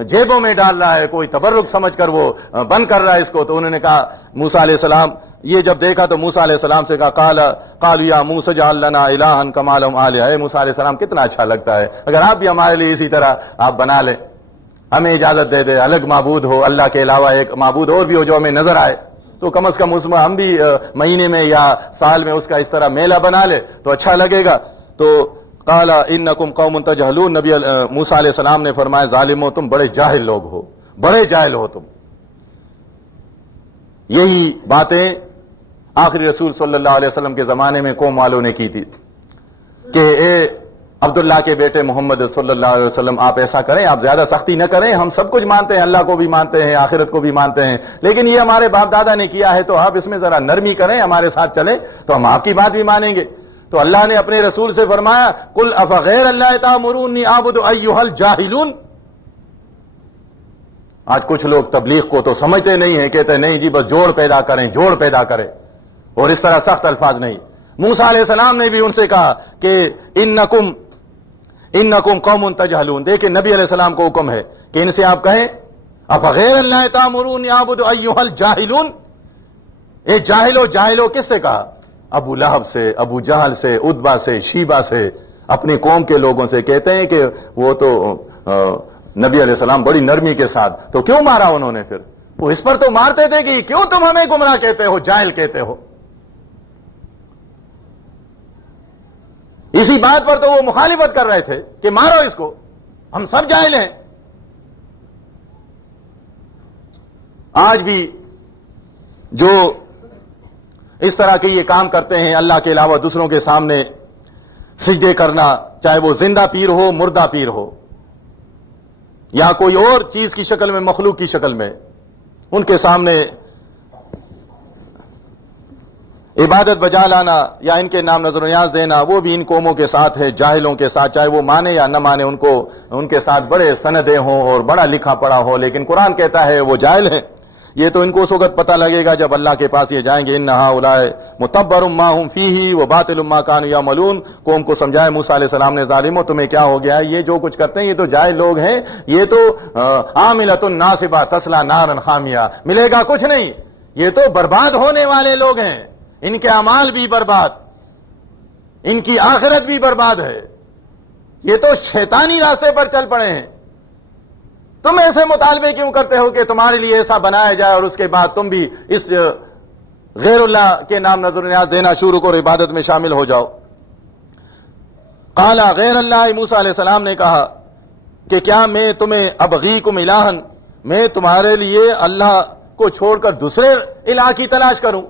جیبوں میں ڈال رہا ہے، کوئی تبرک سمجھ کر وہ بند کر رہا ہے اس کو. تو انہوں نے کہا موسیٰ علیہ السلام یہ جب دیکھا تو موسیٰ علیہ السلام سے کہا قالوا یا موسیٰ اجعل لنا الہا کما لهم آلہہ. اے موسیٰ علیہ السلام کتنا اچھا لگتا ہے اگر آپ بھی ہمارے لیے اسی طرح آپ بنا لیں، ہمیں اجازت دے دے الگ معبود ہو، اللہ کے علاوہ ایک معبود اور بھی ہو جو ہمیں نظر آئے، تو کم از کم اس میں ہم بھی مہینے میں یا سال میں اس کا اس طرح میلہ بنا لے تو اچھا لگے گا. تو قال انکم قوم تجہلون، نبی موسیٰ علیہ السلام نے فرمایا ظالمو تم بڑے جاہل لوگ ہو، بڑے جاہل ہو تم. یہی باتیں آخری رسول صلی اللہ علیہ وسلم کے زمانے میں قوم والوں نے کی تھی کہ اے عبداللہ کے بیٹے محمد صلی اللہ علیہ وسلم آپ ایسا کریں، آپ زیادہ سختی نہ کریں، ہم سب کچھ مانتے ہیں، اللہ کو بھی مانتے ہیں، آخرت کو بھی مانتے ہیں، لیکن یہ ہمارے باپ دادا نے کیا ہے تو آپ اس میں ذرا نرمی کریں، ہمارے ساتھ چلیں تو ہم آپ کی بات بھی مانیں گے. تو اللہ نے اپنے رسول سے فرمایا قل افغیر اللہ تأمرونی اعبد ایھا الجاہلون. آج کچھ لوگ تبلیغ کو تو سمجھتے نہیں ہیں، کہتے نہیں جی بس جوڑ پیدا کریں اور اس طرح سخت الفاظ نہیں. موسیٰ علیہ السلام نے بھی ان سے کہا کہ انکم قوم تجہلون. دیکھیں نبی علیہ السلام کو حکم ہے کہ ان سے آپ کہیں افغیر اللہ تأمرونی اعبد ایھا الجاہلون. اے جاہلو کس سے کہا؟ ابو لہب سے، ابو جہل سے، عتبہ سے، شیبہ سے، اپنی قوم کے لوگوں سے. کہتے ہیں کہ وہ تو نبی علیہ السلام بڑی نرمی کے ساتھ، تو کیوں مارا انہوں نے؟ پھر وہ اس پر تو مارتے تھے کہ کیوں تم ہمیں گمراہ کہتے ہو، جاہل کہتے ہو. اسی بات پر تو وہ مخالفت کر رہے تھے کہ مارو اس کو، ہم سب جاہل ہیں. آج بھی جو اس طرح کے یہ کام کرتے ہیں، اللہ کے علاوہ دوسروں کے سامنے سجدے کرنا، چاہے وہ زندہ پیر ہو، مردہ پیر ہو، یا کوئی اور چیز کی شکل میں، مخلوق کی شکل میں، ان کے سامنے عبادت بجا لانا یا ان کے نام نظر و نیاز دینا، وہ بھی ان قوموں کے ساتھ ہے، جاہلوں کے ساتھ، چاہے وہ مانے یا نہ مانے، ان کے ساتھ بڑے سندیں ہوں اور بڑا لکھا پڑا ہو، لیکن قرآن کہتا ہے وہ جاہل ہیں. یہ تو ان کو اس وقت پتہ لگے گا جب اللہ کے پاس یہ جائیں گے. ان ہؤلاء متبر ما هم فیہ وباطل ما كانوا یعملون. قوم کو سمجھائے موسیٰ علیہ السلام نے ظالمو تمہیں کیا ہو گیا ہے، یہ جو کچھ کرتے ہیں یہ تو جاہل لوگ ہیں، یہ تو عاملۃ ناصبہ تصلی نارا حامیہ، ملے گا کچھ نہیں، یہ تو برباد ہونے والے لوگ ہیں، ان کے اعمال بھی برباد، ان کی آخرت بھی برباد ہے، یہ تو شیطانی راستے پر چل پڑے ہیں. تم ایسے مطالبے کیوں کرتے ہو کہ تمہارے لیے ایسا بنایا جائے اور اس کے بعد تم بھی اس غیر اللہ کے نام نظر و نیاز دینا شروع کرو، عبادت میں شامل ہو جاؤ. قال غیر اللہ، موسیٰ علیہ السلام نے کہا کہ کیا میں تمہیں ابغیکم الہا، میں تمہارے لیے اللہ کو چھوڑ کر دوسرے الہ کی تلاش کروں،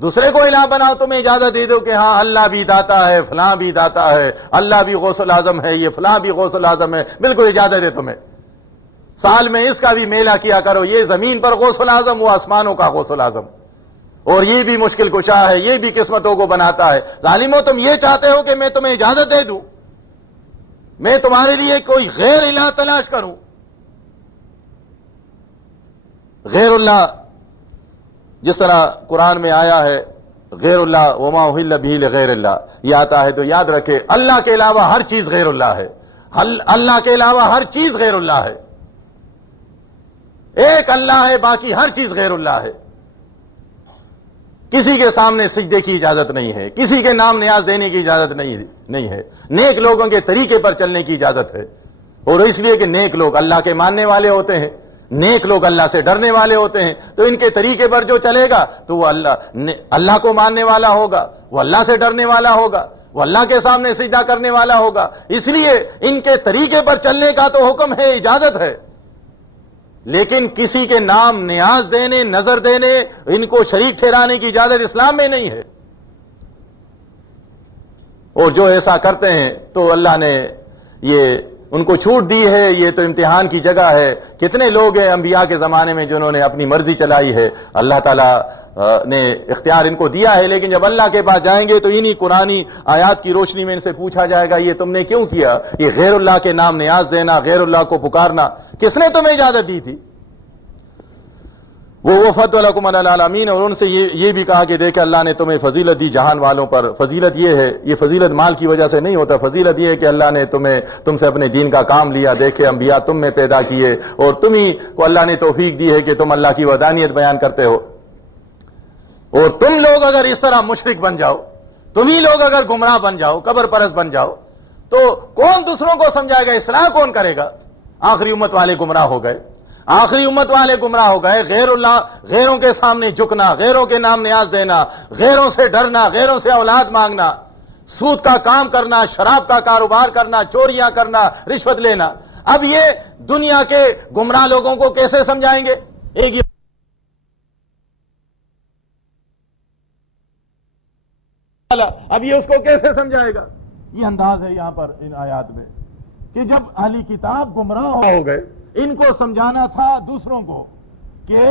دوسرے کو الہ بناؤ؟ تمہیں اجازت دے دو کہ ہاں اللہ بھی داتا ہے، فلاں بھی داتا ہے، اللہ بھی غوث الاعظم ہے، یہ فلاں بھی غوث الاعظم ہے، بالکل اجازت ہے تمہیں. سال میں اس کا بھی میلہ کیا کرو، یہ زمین پر غوث الاعظم، وہ آسمانوں کا غوث الاعظم، اور یہ بھی مشکل کشا ہے، یہ بھی قسمتوں کو بناتا ہے. ظالمو تم یہ چاہتے ہو کہ میں تمہیں اجازت دے دوں، میں تمہارے لیے کوئی غیر الہ تلاش کروں؟ غیر اللہ جس طرح قرآن میں آیا ہے غیر اللہ وما احل بہ لغیر اللہ، یہ آتا ہے تو یاد رکھے اللہ کے علاوہ ہر چیز غیر اللہ ہے، اللہ کے علاوہ ہر چیز غیر اللہ ہے. ایک اللہ ہے، باقی ہر چیز غیر اللہ ہے. کسی کے سامنے سجدے کی اجازت نہیں ہے، کسی کے نام نیاز دینے کی اجازت نہیں ہے. نیک لوگوں کے طریقے پر چلنے کی اجازت ہے، اور اس لیے کہ نیک لوگ اللہ کے ماننے والے ہوتے ہیں، نیک لوگ اللہ سے ڈرنے والے ہوتے ہیں، تو ان کے طریقے پر جو چلے گا تو وہ اللہ کو ماننے والا ہوگا، وہ اللہ سے ڈرنے والا ہوگا، وہ اللہ کے سامنے سجدہ کرنے والا ہوگا. اس لیے ان کے طریقے پر چلنے کا تو حکم ہے، اجازت ہے، لیکن کسی کے نام نیاز دینے، نظر دینے، ان کو شریک ٹھہرانے کی اجازت اسلام میں نہیں ہے. اور جو ایسا کرتے ہیں تو اللہ نے یہ ان کو چھوٹ دی ہے، یہ تو امتحان کی جگہ ہے. کتنے لوگ ہیں انبیاء کے زمانے میں جنہوں نے اپنی مرضی چلائی ہے، اللہ تعالیٰ نے اختیار ان کو دیا ہے، لیکن جب اللہ کے پاس جائیں گے تو انہی قرآنی آیات کی روشنی میں ان سے پوچھا جائے گا یہ تم نے کیوں کیا؟ یہ غیر اللہ کے نام نیاز دینا، غیر اللہ کو پکارنا کس نے تمہیں اجازت دی تھی؟ وہ فضلکم علی العالمین، اور ان سے یہ بھی کہا کہ دیکھے اللہ نے تمہیں فضیلت دی جہان والوں پر۔ فضیلت یہ ہے، یہ فضیلت مال کی وجہ سے نہیں ہوتا، فضیلت یہ ہے کہ اللہ نے تم سے اپنے دین کا کام لیا، دیکھے انبیاء تم میں پیدا کیے، اور تم ہی کو اللہ نے توفیق دی ہے کہ تم اللہ کی وحدانیت بیان کرتے ہو۔ اور تم لوگ اگر اس طرح مشرک بن جاؤ، تم ہی لوگ اگر گمراہ بن جاؤ، قبر پرست بن جاؤ، تو کون دوسروں کو سمجھائے گا؟ اصلاح کون کرے گا؟ آخری امت والے گمراہ ہو گئے، آخری امت والے گمراہ ہو گئے۔ غیروں کے سامنے جھکنا، غیروں کے نام نیاز دینا، غیروں سے ڈرنا، غیروں سے اولاد مانگنا، سود کا کام کرنا، شراب کا کاروبار کرنا، چوریاں کرنا، رشوت لینا۔ اب یہ دنیا کے گمراہ لوگوں کو کیسے سمجھائیں گے؟ ایک اب یہ اس کو کیسے سمجھائے گا؟ یہ انداز ہے یہاں پر ان آیات میں کہ جب اہلی کتاب گمراہ ہو گئے، ان کو سمجھانا تھا دوسروں کو کہ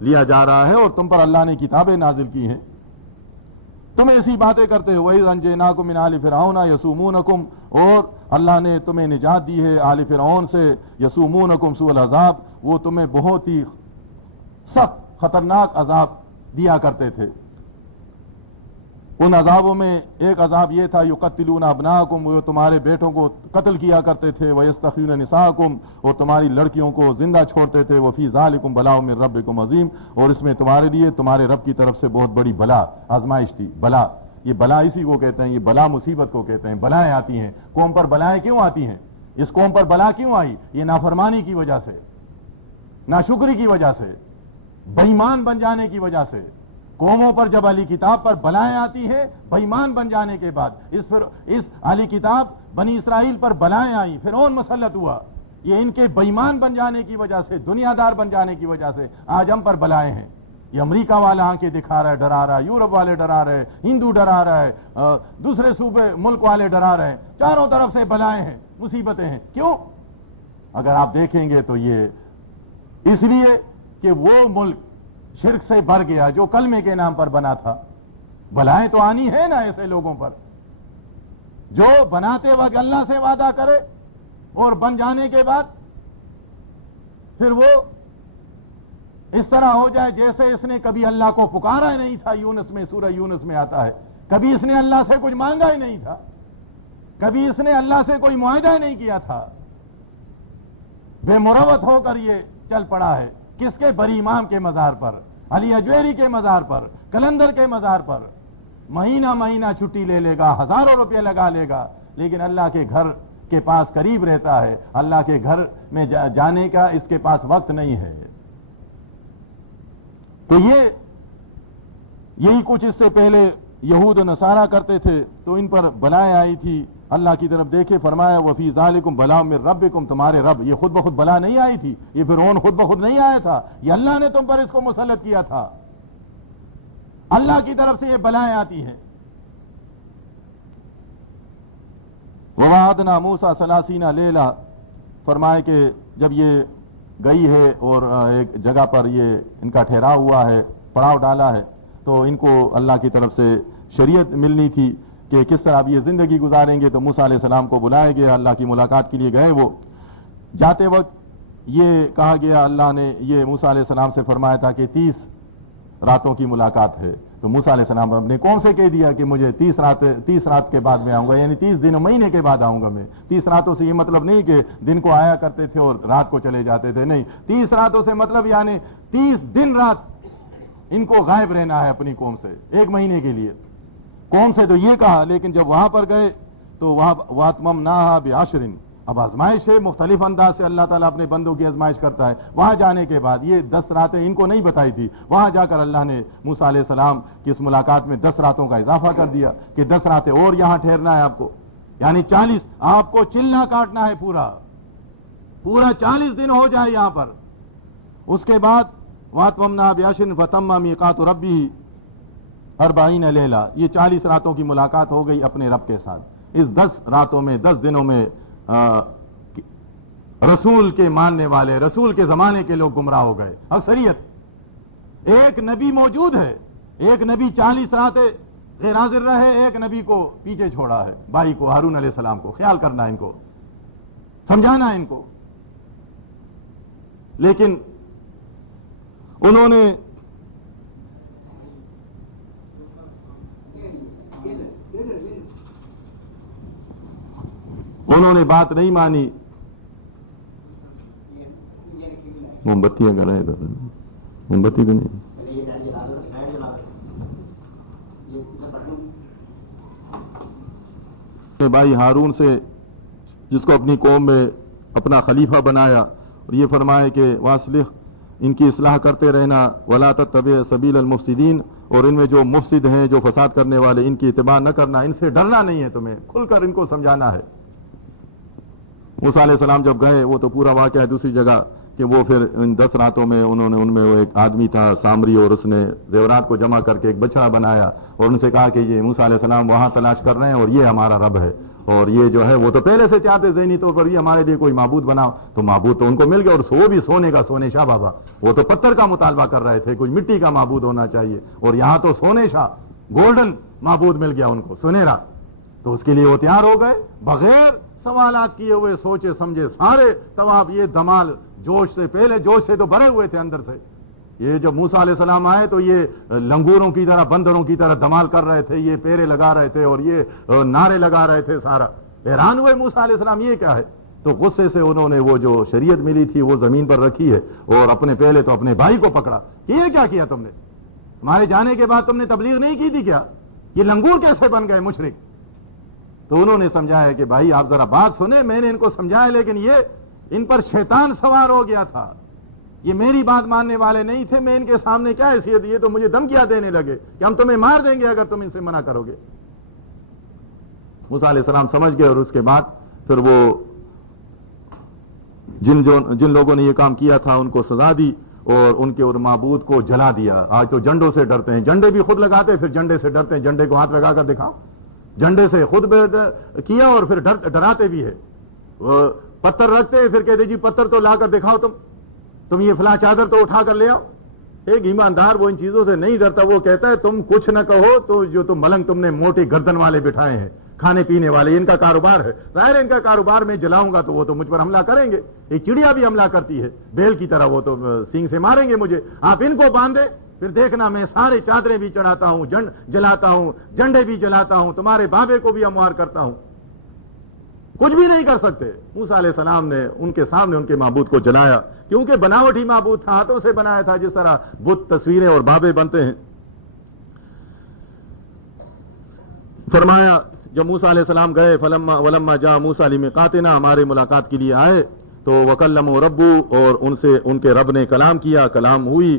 لیا جا رہا ہے اور تم پر اللہ نے کتابیں نازل کی ہیں، تم ایسی باتیں کرتے ہو۔ وَإِذْ أَنْجَيْنَاكُمْ مِنْ آلِ فِرْعَوْنَ يَسُومُونَكُمْ، اور اللہ نے تمہیں نجات دی ہے آل فرعون سے، یسومونکم سوء العذاب، وہ تمہیں بہت ہی سخت خطرناک عذاب دیا کرتے تھے۔ ان عذابوں میں ایک عذاب یہ تھا یقتلون ابناءکم، وہ تمہارے بیٹوں کو قتل کیا کرتے تھے، ویستحیون نساءکم، اور تمہاری لڑکیوں کو زندہ چھوڑتے تھے، وفی ذالکم بلاء من ربکم عظیم، اور اس میں تمہارے لیے تمہارے رب کی طرف سے بہت بڑی بلا، آزمائش تھی۔ بلا، یہ بلا اسی کو کہتے ہیں، یہ بلا مصیبت کو کہتے ہیں۔ بلائیں آتی ہیں قوم پر، بلائیں کیوں آتی ہیں؟ اس قوم پر بلا کیوں آئی؟ یہ نافرمانی کی وجہ سے، ناشکری کی وجہ سے، بے ایمان بن جانے کی وجہ سے۔ قوموں پر جب اہلی کتاب پر بلائیں آتی ہے بے ایمان بن جانے کے بعد، اس اہلی کتاب بنی اسرائیل پر بلائیں آئی، فرعون مسلط ہوا، یہ ان کے بے ایمان بن جانے کی وجہ سے، دنیا دار بن جانے کی وجہ سے آج ہم پر بلائیں ہیں۔ یہ امریکہ والا آنکھیں دکھا رہا ہے، ڈرا رہا ہے، یورپ والے ڈرا رہے ہیں، ہندو ڈرا رہا ہے، دوسرے صوبے ملک والے ڈرا رہے ہیں، چاروں طرف سے بلائیں ہیں، مصیبتیں ہیں۔ کیوں؟ اگر آپ دیکھیں گے تو یہ اس لیے کہ وہ ملک شرک سے بھر گیا جو کلمے کے نام پر بنا تھا۔ بلائیں تو آنی ہے نا ایسے لوگوں پر جو بناتے وقت اللہ سے وعدہ کرے اور بن جانے کے بعد پھر وہ اس طرح ہو جائے جیسے اس نے کبھی اللہ کو پکارا ہی نہیں تھا۔ یونس میں، سورہ یونس میں آتا ہے، کبھی اس نے اللہ سے کچھ مانگا ہی نہیں تھا، کبھی اس نے اللہ سے کوئی معاہدہ ہی نہیں کیا تھا، بے مروت ہو کر یہ چل پڑا ہے۔ کس کے؟ بری امام کے مزار پر، علی اجویری کے مزار پر، کلندر کے مزار پر مہینہ مہینہ چھٹی لے لے گا، ہزاروں روپے لگا لے گا، لیکن اللہ کے گھر کے پاس قریب رہتا ہے، اللہ کے گھر میں جانے کا اس کے پاس وقت نہیں ہے۔ تو یہی کچھ اس سے پہلے یہود و نصارہ کرتے تھے، تو ان پر بلائیں آئی تھی۔ اللہ کی طرف دیکھے، فرمایا وفی ذالکم بلاء من ربکم، تمہارے رب، یہ خود بخود بلا نہیں آئی تھی، یہ فرعون خود بخود نہیں آیا تھا، یہ اللہ نے تم پر اس کو مسلط کیا تھا، اللہ کی طرف سے یہ بلائیں آتی ہیں۔ ووعدنا موسیٰ 30 لیلہ، فرمائے کہ جب یہ گئی ہے اور ایک جگہ پر یہ ان کا ٹھہراؤ ہوا ہے، پڑاؤ ڈالا ہے، تو ان کو اللہ کی طرف سے شریعت ملنی تھی کہ کس طرح اب یہ زندگی گزاریں گے۔ تو موسیٰ علیہ السلام کو بلائے گیا، اللہ کی ملاقات کے لیے گئے۔ وہ جاتے وقت یہ کہا گیا، اللہ نے یہ موسیٰ علیہ السلام سے فرمایا تھا کہ 30 راتوں کی ملاقات ہے۔ تو موسیٰ علیہ السلام اپنے قوم سے کہہ دیا کہ مجھے 30 رات کے بعد میں آؤں گا، یعنی 30 دن مہینے کے بعد آؤں گا میں۔ 30 راتوں سے یہ مطلب نہیں کہ دن کو آیا کرتے تھے اور رات کو چلے جاتے تھے، نہیں، 30 راتوں سے مطلب یعنی 30 دن رات ان کو غائب رہنا ہے اپنی قوم سے، 1 مہینے کے لیے۔ قوم سے تو یہ کہا، لیکن جب وہاں پر گئے تو وہاں وَأَتْمَمْنَاهَا بِعَشْرٍ، اب آزمائش ہے، مختلف انداز سے اللہ تعالیٰ اپنے بندوں کی آزمائش کرتا ہے۔ وہاں جانے کے بعد یہ 10 راتیں ان کو نہیں بتائی تھی، وہاں جا کر اللہ نے موسیٰ علیہ السلام کی اس ملاقات میں 10 راتوں کا اضافہ کر دیا کہ 10 راتیں اور یہاں ٹھہرنا ہے آپ کو، یعنی 40 آپ کو چلنا کاٹنا ہے، پورا 40 دن ہو جائے یہاں پر۔ اس کے بعد وَأَتْمَمْنَاهَا بِعَشْرٍ فَتَمَّ مِيقَاتُ رَبِّهِ 40 لیلہ، یہ 40 راتوں کی ملاقات ہو گئی اپنے رب کے ساتھ۔ اس 10 راتوں میں، 10 دنوں میں رسول کے ماننے والے، رسول کے زمانے کے لوگ گمراہ ہو گئے۔ اکثریت، ایک نبی موجود ہے، ایک نبی 40 راتیں غیر حاضر رہے، ایک نبی کو پیچھے چھوڑا ہے، بھائی کو، ہارون علیہ السلام کو۔ خیال کرنا ان کو، سمجھانا ان کو۔ لیکن انہوں نے بات نہیں مانی. موم بتیاں کر رہے تھے, موم بتی تو نہیں. بھائی ہارون سے, جس کو اپنی قوم میں اپنا خلیفہ بنایا, اور یہ فرمائے کہ واصلح, ان کی اصلاح کرتے رہنا, ولا تتبع سبیل المفسدین, اور ان میں جو مفسد ہیں, جو فساد کرنے والے, ان کی اتباع نہ کرنا, ان سے ڈرنا نہیں ہے تمہیں, کھل کر ان کو سمجھانا ہے. موسیٰ علیہ السلام جب گئے, وہ تو پورا واقعہ ہے دوسری جگہ, کہ وہ پھر ان 10 راتوں میں انہوں نے, ان میں وہ ایک آدمی تھا سامری, اور اس نے زیورات کو جمع کر کے ایک بچڑا بنایا, اور ان سے کہا کہ یہ موسیٰ علیہ السلام وہاں تلاش کر رہے ہیں, اور یہ ہمارا رب ہے, اور یہ جو ہے وہ تو پہلے سے چاہتے ذہنی طور پر یہ ہمارے لیے کوئی معبود بناؤ, تو معبود تو ان کو مل گیا, اور وہ بھی سونے کا, سونے شاہ بابا, وہ تو پتھر کا مطالبہ کر رہے تھے, کوئی مٹی کا معبود ہونا چاہیے, اور یہاں تو سونے شاہ, گولڈن معبود مل گیا ان کو, سنہرا. تو اس کے لیے وہ تیار ہو گئے, بغیر سوالات کیے ہوئے, سوچے سمجھے سارے طواف. یہ دمال جوش سے, پہلے جوش سے تو بھرے ہوئے تھے اندر سے. یہ جب موسیٰ علیہ السلام آئے تو یہ لنگوروں کی طرح, بندروں کی طرح دمال کر رہے تھے, یہ پیرے لگا رہے تھے, اور یہ نعرے لگا رہے تھے. سارا حیران ہوئے موسیٰ علیہ السلام, یہ کیا ہے؟ تو غصے سے انہوں نے وہ جو شریعت ملی تھی وہ زمین پر رکھی ہے, اور اپنے پہلے تو اپنے بھائی کو پکڑا کہ یہ کیا کیا تم نے, ہمارے جانے کے بعد تم نے تبلیغ نہیں کی تھی کیا, یہ لنگور کیسے بن گئے مشرک؟ تو انہوں نے سمجھایا کہ بھائی آپ ذرا بات سنیں, میں نے ان کو سمجھایا, لیکن یہ ان پر شیطان سوار ہو گیا تھا, یہ میری بات ماننے والے نہیں تھے, میں ان کے سامنے کیا حیثیت, یہ تو مجھے دھمکیاں دینے لگے کہ ہم تمہیں مار دیں گے اگر تم ان سے منع کرو گے. موسیٰ علیہ السلام سمجھ گئے, اور اس کے بعد پھر وہ جن لوگوں نے یہ کام کیا تھا ان کو سزا دی, اور ان کے اور معبود کو جلا دیا. آج تو جھنڈوں سے ڈرتے ہیں, جھنڈے بھی خود لگاتے, پھر جھنڈے سے ڈرتے ہیں, جھنڈے کو ہاتھ لگا کر دکھاؤ, جھنڈے سے خود کیا اور پھر ڈراتے بھی ہے. پتھر رکھتے ہیں, پھر کہتے جی پتھر تو لا کر دکھاؤ, تم یہ فلاں چادر تو اٹھا کر لے آؤ. ایک ایماندار وہ ان چیزوں سے نہیں ڈرتا, وہ کہتا ہے تم کچھ نہ کہو تو جو تم ملنگ تم نے موٹی گردن والے بٹھائے ہیں, کھانے پینے والے, ان کا کاروبار ہے, ظاہر ان کا کاروبار میں جلاؤں گا تو وہ تو مجھ پر حملہ کریں گے. ایک چڑیا بھی حملہ کرتی ہے بیل کی طرح, وہ تو سینگ سے ماریں گے مجھے. آپ ان کو باندھے, پھر دیکھنا میں سارے چادریں بھی چڑھاتا ہوں, جلاتا ہوں, جھنڈے بھی جلاتا ہوں, تمہارے بابے کو بھی ہموار کرتا ہوں. کچھ بھی نہیں کر سکتے. موسیٰ علیہ السلام نے ان کے سامنے ان کے معبود کو جلایا, کیونکہ بناوٹ ہی معبود تھا, ہاتھوں سے بنایا تھا, جس طرح بت تصویریں اور بابے بنتے ہیں. فرمایا جب موسیٰ علیہ السلام گئے, ولما جاء موسیٰ لمیقاتنا, ہمارے ملاقات کے لیے آئے, تو وکلمہ ربہ, اور ان سے ان کے رب نے کلام کیا, کلام ہوئی.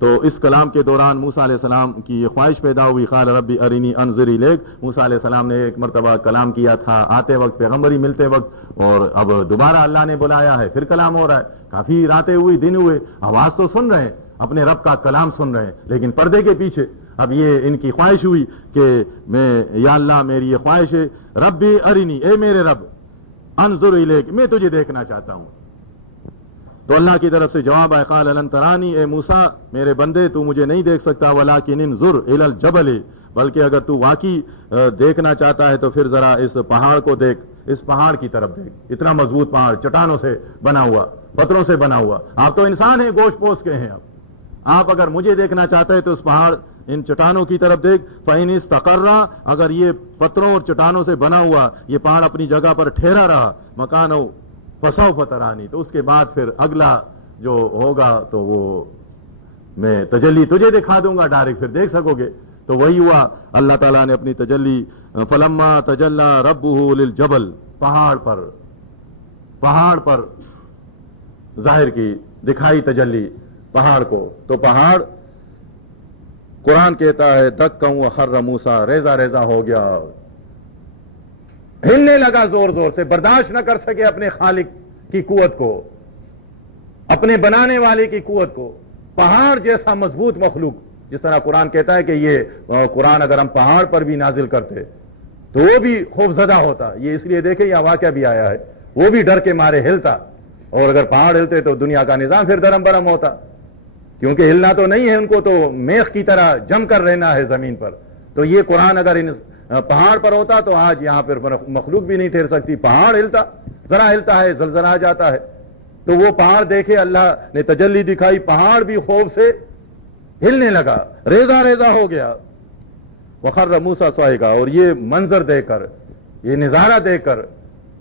تو اس کلام کے دوران موسیٰ علیہ السلام کی یہ خواہش پیدا ہوئی, قال ربی ارنی انظر الیک. موسیٰ علیہ السلام نے ایک مرتبہ کلام کیا تھا آتے وقت, پیغمبری ملتے وقت, اور اب دوبارہ اللہ نے بلایا ہے, پھر کلام ہو رہا ہے. کافی راتیں ہوئی, دن ہوئے, آواز تو سن رہے ہیں, اپنے رب کا کلام سن رہے ہیں, لیکن پردے کے پیچھے. اب یہ ان کی خواہش ہوئی کہ میں, یا اللہ میری یہ خواہش ہے, ربی ارنی, اے میرے رب, انظر الیک, میں تجھے دیکھنا چاہتا ہوں. تو اللہ کی طرف سے جواب ہے, قال لن ترانی, اے موسیٰ میرے بندے تو مجھے نہیں دیکھ سکتا, ولکن انظر الی الجبل, بلکہ اگر تو واقعی دیکھنا چاہتا ہے تو پھر ذرا اس پہاڑ کو دیکھ, اس پہاڑ کی طرف دیکھ. اتنا مضبوط پہاڑ, چٹانوں سے بنا ہوا, پتھروں سے بنا ہوا. آپ تو انسان ہیں, گوشت پوش کے ہیں, آپ اگر مجھے دیکھنا چاہتے ہیں تو اس پہاڑ, ان چٹانوں کی طرف دیکھ. فَإِنِ اسْتَقَرَّ, اگر یہ پتھروں اور چٹانوں سے بنا ہوا یہ پہاڑ اپنی جگہ پر ٹھہرا رہا, مکانو فسوف ترانی, تو اس کے بعد پھر اگلا جو ہوگا تو وہ میں تجلی تجھے دکھا دوں گا, ڈائریکٹ پھر دیکھ سکو گے. تو وہی ہوا, اللہ تعالیٰ نے اپنی تجلی, فلما تجلی ربہ للجبل, پہاڑ پر ظاہر کی, دکھائی تجلی پہاڑ کو, تو پہاڑ قرآن کہتا ہے دکا وخر موسیٰ, ریزہ ریزہ ہو گیا, ہلنے لگا زور زور سے, برداشت نہ کر سکے اپنے خالق کی قوت کو, اپنے بنانے والے کی قوت کو. پہاڑ جیسا مضبوط مخلوق, جس طرح قرآن کہتا ہے کہ یہ قرآن اگر ہم پہاڑ پر بھی نازل کرتے تو وہ بھی خوف زدہ ہوتا. یہ اس لیے دیکھیں یہ واقعہ بھی آیا ہے, وہ بھی ڈر کے مارے ہلتا, اور اگر پہاڑ ہلتے تو دنیا کا نظام پھر درم برم ہوتا, کیونکہ ہلنا تو نہیں ہے ان کو, تو میخ کی طرح جم کر رہنا ہے زمین پر. تو یہ قرآن اگر پہاڑ پر ہوتا تو آج یہاں پر مخلوق بھی نہیں ٹھہر سکتی. پہاڑ ہلتا, ذرا ہلتا ہے زلزلہ آ جاتا ہے. تو وہ پہاڑ دیکھے، اللہ نے تجلی دکھائی، پہاڑ بھی خوف سے ہلنے لگا، ریزہ ریزہ ہو گیا۔ وخر موسیٰ صعقا، اور یہ منظر دیکھ کر، یہ نظارہ دیکھ کر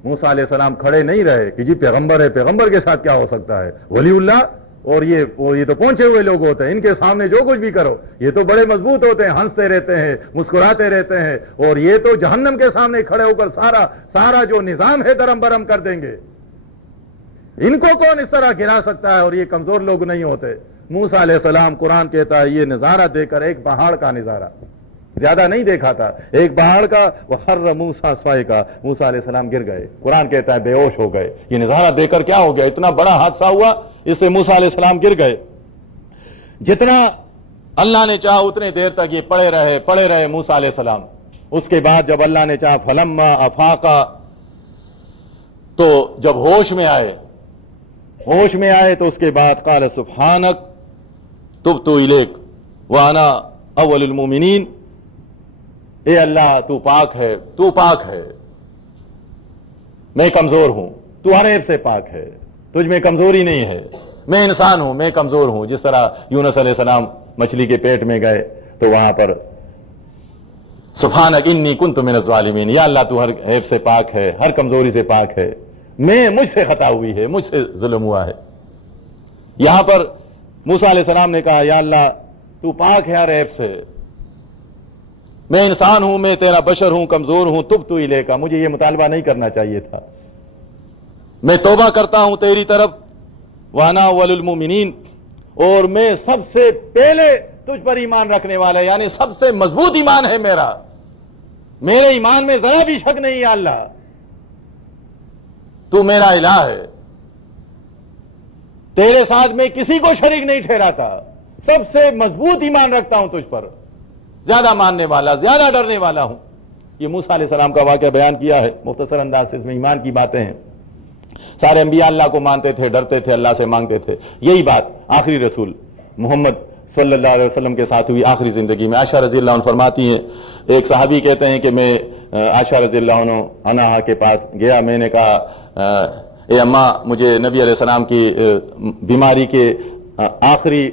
موسیٰ علیہ السلام کھڑے نہیں رہے کہ جی پیغمبر ہے، پیغمبر کے ساتھ کیا ہو سکتا ہے، ولی اللہ، اور یہ تو پہنچے ہوئے لوگ ہوتے ہیں، ان کے سامنے جو کچھ بھی کرو، یہ تو بڑے مضبوط ہوتے ہیں، ہنستے رہتے ہیں، مسکراتے رہتے ہیں، اور یہ تو جہنم کے سامنے کھڑے ہو کر سارا جو نظام ہے درم برم کر دیں گے، ان کو کون اس طرح گرا سکتا ہے، اور یہ کمزور لوگ نہیں ہوتے۔ موسیٰ علیہ السلام، قرآن کہتا ہے، یہ نظارہ دیکھ کر، ایک پہاڑ کا نظارہ، زیادہ نہیں دیکھا تھا، ایک پہاڑ کا، وخر موسیٰ صعقا، موسیٰ علیہ السلام گر گئے، قرآن کہتا ہے بے ہوش ہو گئے۔ یہ نظارہ دیکھ کر کیا ہو گیا، اتنا بڑا حادثہ ہوا، اس سے موسیٰ علیہ السلام گر گئے۔ جتنا اللہ نے چاہا اتنے دیر تک یہ پڑے رہے موسیٰ علیہ السلام۔ اس کے بعد جب اللہ نے چاہا، فلما افاقا، تو جب ہوش میں آئے تو اس کے بعد قال سبحانک تبت الیک وانا اول المؤمنین، اے اللہ تو پاک ہے، میں کمزور ہوں، تو ہر عیب سے پاک ہے، تجھ میں کمزوری نہیں ہے، میں انسان ہوں، میں کمزور ہوں۔ جس طرح یونس علیہ السلام مچھلی کے پیٹ میں گئے تو وہاں پر سبحانک انی کنت من الظالمین، یا اللہ تو ہر عیب سے پاک ہے، ہر کمزوری سے پاک ہے، مجھ سے خطا ہوئی ہے، مجھ سے ظلم ہوا ہے۔ یہاں پر موسیٰ علیہ السلام نے کہا، یا اللہ تو پاک ہے ہر عیب سے، میں انسان ہوں، میں تیرا بشر ہوں، کمزور ہوں، تبت الیک، مجھے یہ مطالبہ نہیں کرنا چاہیے تھا، میں توبہ کرتا ہوں تیری طرف، وانا اول المؤمنین، اور میں سب سے پہلے تجھ پر ایمان رکھنے والا، یعنی سب سے مضبوط ایمان ہے میرا، میرے ایمان میں ذرا بھی شک نہیں، یا اللہ تو میرا الہ ہے، تیرے ساتھ میں کسی کو شریک نہیں ٹھہراتا، سب سے مضبوط ایمان رکھتا ہوں تجھ پر، زیادہ ماننے والا، زیادہ ڈرنے والا ہوں۔ یہ موسیٰ علیہ السلام کا واقعہ بیان کیا ہے مختصر انداز سے، اس میں ایمان کی باتیں ہیں۔ سارے انبیاء اللہ کو مانتے تھے، ڈرتے تھے، اللہ سے مانگتے تھے۔ یہی بات آخری رسول محمد صلی اللہ علیہ وسلم کے ساتھ ہوئی آخری زندگی میں۔ عائشہ رضی اللہ عنہ فرماتی ہیں، ایک صحابی کہتے ہیں کہ میں عائشہ رضی اللہ عنہا کے پاس گیا، میں نے کہا اے اماں، مجھے نبی علیہ السلام کی بیماری کے آخری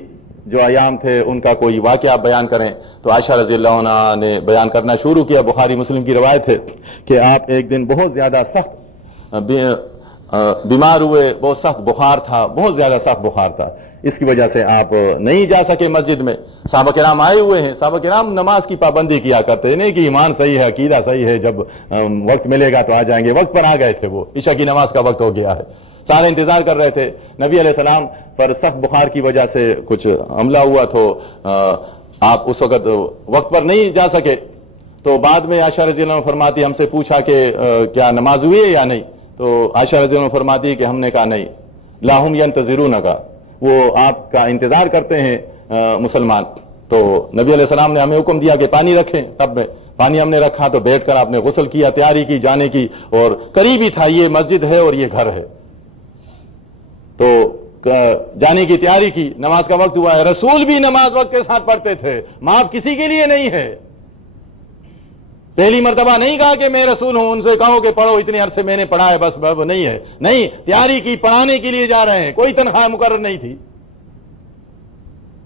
جو ایام تھے ان کا کوئی واقعہ بیان کریں، تو عائشہ رضی اللہ عنہ نے بیان کرنا شروع کیا۔ بخاری مسلم کی روایت ہے کہ آپ ایک دن بہت زیادہ سخت بیمار ہوئے، بہت سخت بخار تھا، بہت زیادہ سخت بخار تھا، اس کی وجہ سے آپ نہیں جا سکے مسجد میں۔ صحابہ کرام آئے ہوئے ہیں، صحابہ کرام نماز کی پابندی کیا کرتے ہیں، نہیں کہ ایمان صحیح ہے، عقیدہ صحیح ہے، جب وقت ملے گا تو آ جائیں گے، وقت پر آ گئے تھے، وہ عشاء کی نماز کا وقت ہو گیا ہے، سارے انتظار کر رہے تھے۔ نبی علیہ السلام پر سخت بخار کی وجہ سے کچھ حملہ ہوا تو آپ اس وقت پر نہیں جا سکے، تو بعد میں عائشہ رضی اللہ عنہ فرماتی، ہم سے پوچھا کہ کیا نماز ہوئی ہے یا نہیں، تو عائشہ رضی اللہ عنہ فرماتی کہ ہم نے کہا نہیں، لاہم ینتظرونک، وہ آپ کا انتظار کرتے ہیں مسلمان۔ تو نبی علیہ السلام نے ہمیں حکم دیا کہ پانی رکھیں، تب میں پانی ہم نے رکھا تو بیٹھ کر آپ نے غسل کیا، تیاری کی جانے کی، اور قریب ہی تھا، یہ مسجد ہے اور یہ گھر ہے، تو جانے کی تیاری کی، نماز کا وقت ہوا ہے۔ رسول بھی نماز وقت کے ساتھ پڑھتے تھے، معاف کسی کے لیے نہیں ہے۔ پہلی مرتبہ نہیں کہا کہ میں رسول ہوں، ان سے کہو کہ پڑھو، اتنے عرصے میں نے پڑھا ہے بس، نہیں ہے، نہیں، تیاری کی، پڑھانے کے لیے جا رہے ہیں، کوئی تنخواہ مقرر نہیں تھی،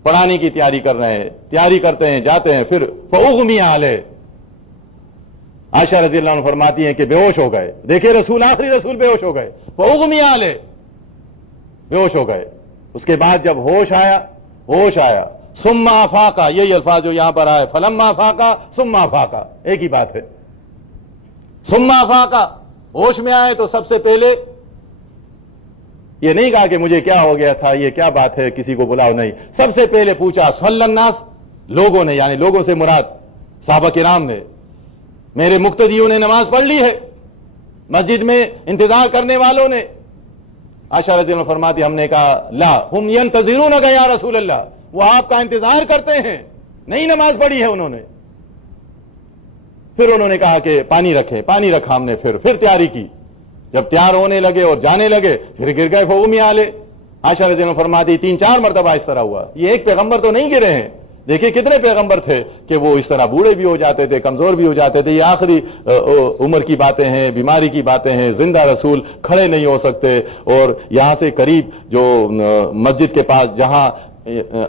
پڑھانے کی تیاری کر رہے ہیں، تیاری کرتے ہیں، جاتے ہیں، پھر فاغمی علیہ، عائشہ رضی اللہ عنہ فرماتی ہیں کہ بے ہوش ہو گئے، دیکھیں رسول، آخری رسول بے ہوش ہو گئے، فاغمی علیہ، بے ہوش ہو گئے۔ اس کے بعد جب ہوش آیا ثم افاقا، یہی الفاظ جو یہاں پر آئے، فلما افاقا ثم افاقا، ایک ہی بات ہے، ثم افاقا، ہوش میں آئے تو سب سے پہلے یہ نہیں کہا کہ مجھے کیا ہو گیا تھا، یہ کیا بات ہے، کسی کو بلاؤ، نہیں، سب سے پہلے پوچھا صلی الناس، لوگوں نے، یعنی لوگوں سے مراد صحابہ کرام نے، میرے مقتدیوں نے نماز پڑھ لی ہے، مسجد میں انتظار کرنے والوں نے۔ عائشہ رضی اللہ عنہ فرماتی، ہم نے کہا لا ہم ینتظرونک یا رسول اللہ، وہ آپ کا انتظار کرتے ہیں، نہیں نماز پڑھی ہے انہوں نے۔ پھر انہوں نے کہا کہ پانی رکھیں، پانی رکھا ہم نے، پھر تیاری کی، جب تیار ہونے لگے اور جانے لگے پھر گر گئے فاغمی علیہ۔ عائشہ رضی اللہ عنہ فرماتی 3-4 مرتبہ اس طرح ہوا، یہ ایک پیغمبر تو نہیں گرے ہیں، دیکھیں کتنے پیغمبر تھے کہ وہ اس طرح بوڑھے بھی ہو جاتے تھے، کمزور بھی ہو جاتے تھے. یہ آخری عمر کی باتیں ہیں، بیماری کی باتیں ہیں. زندہ رسول کھڑے نہیں ہو سکتے، اور یہاں سے قریب جو مسجد کے پاس جہاں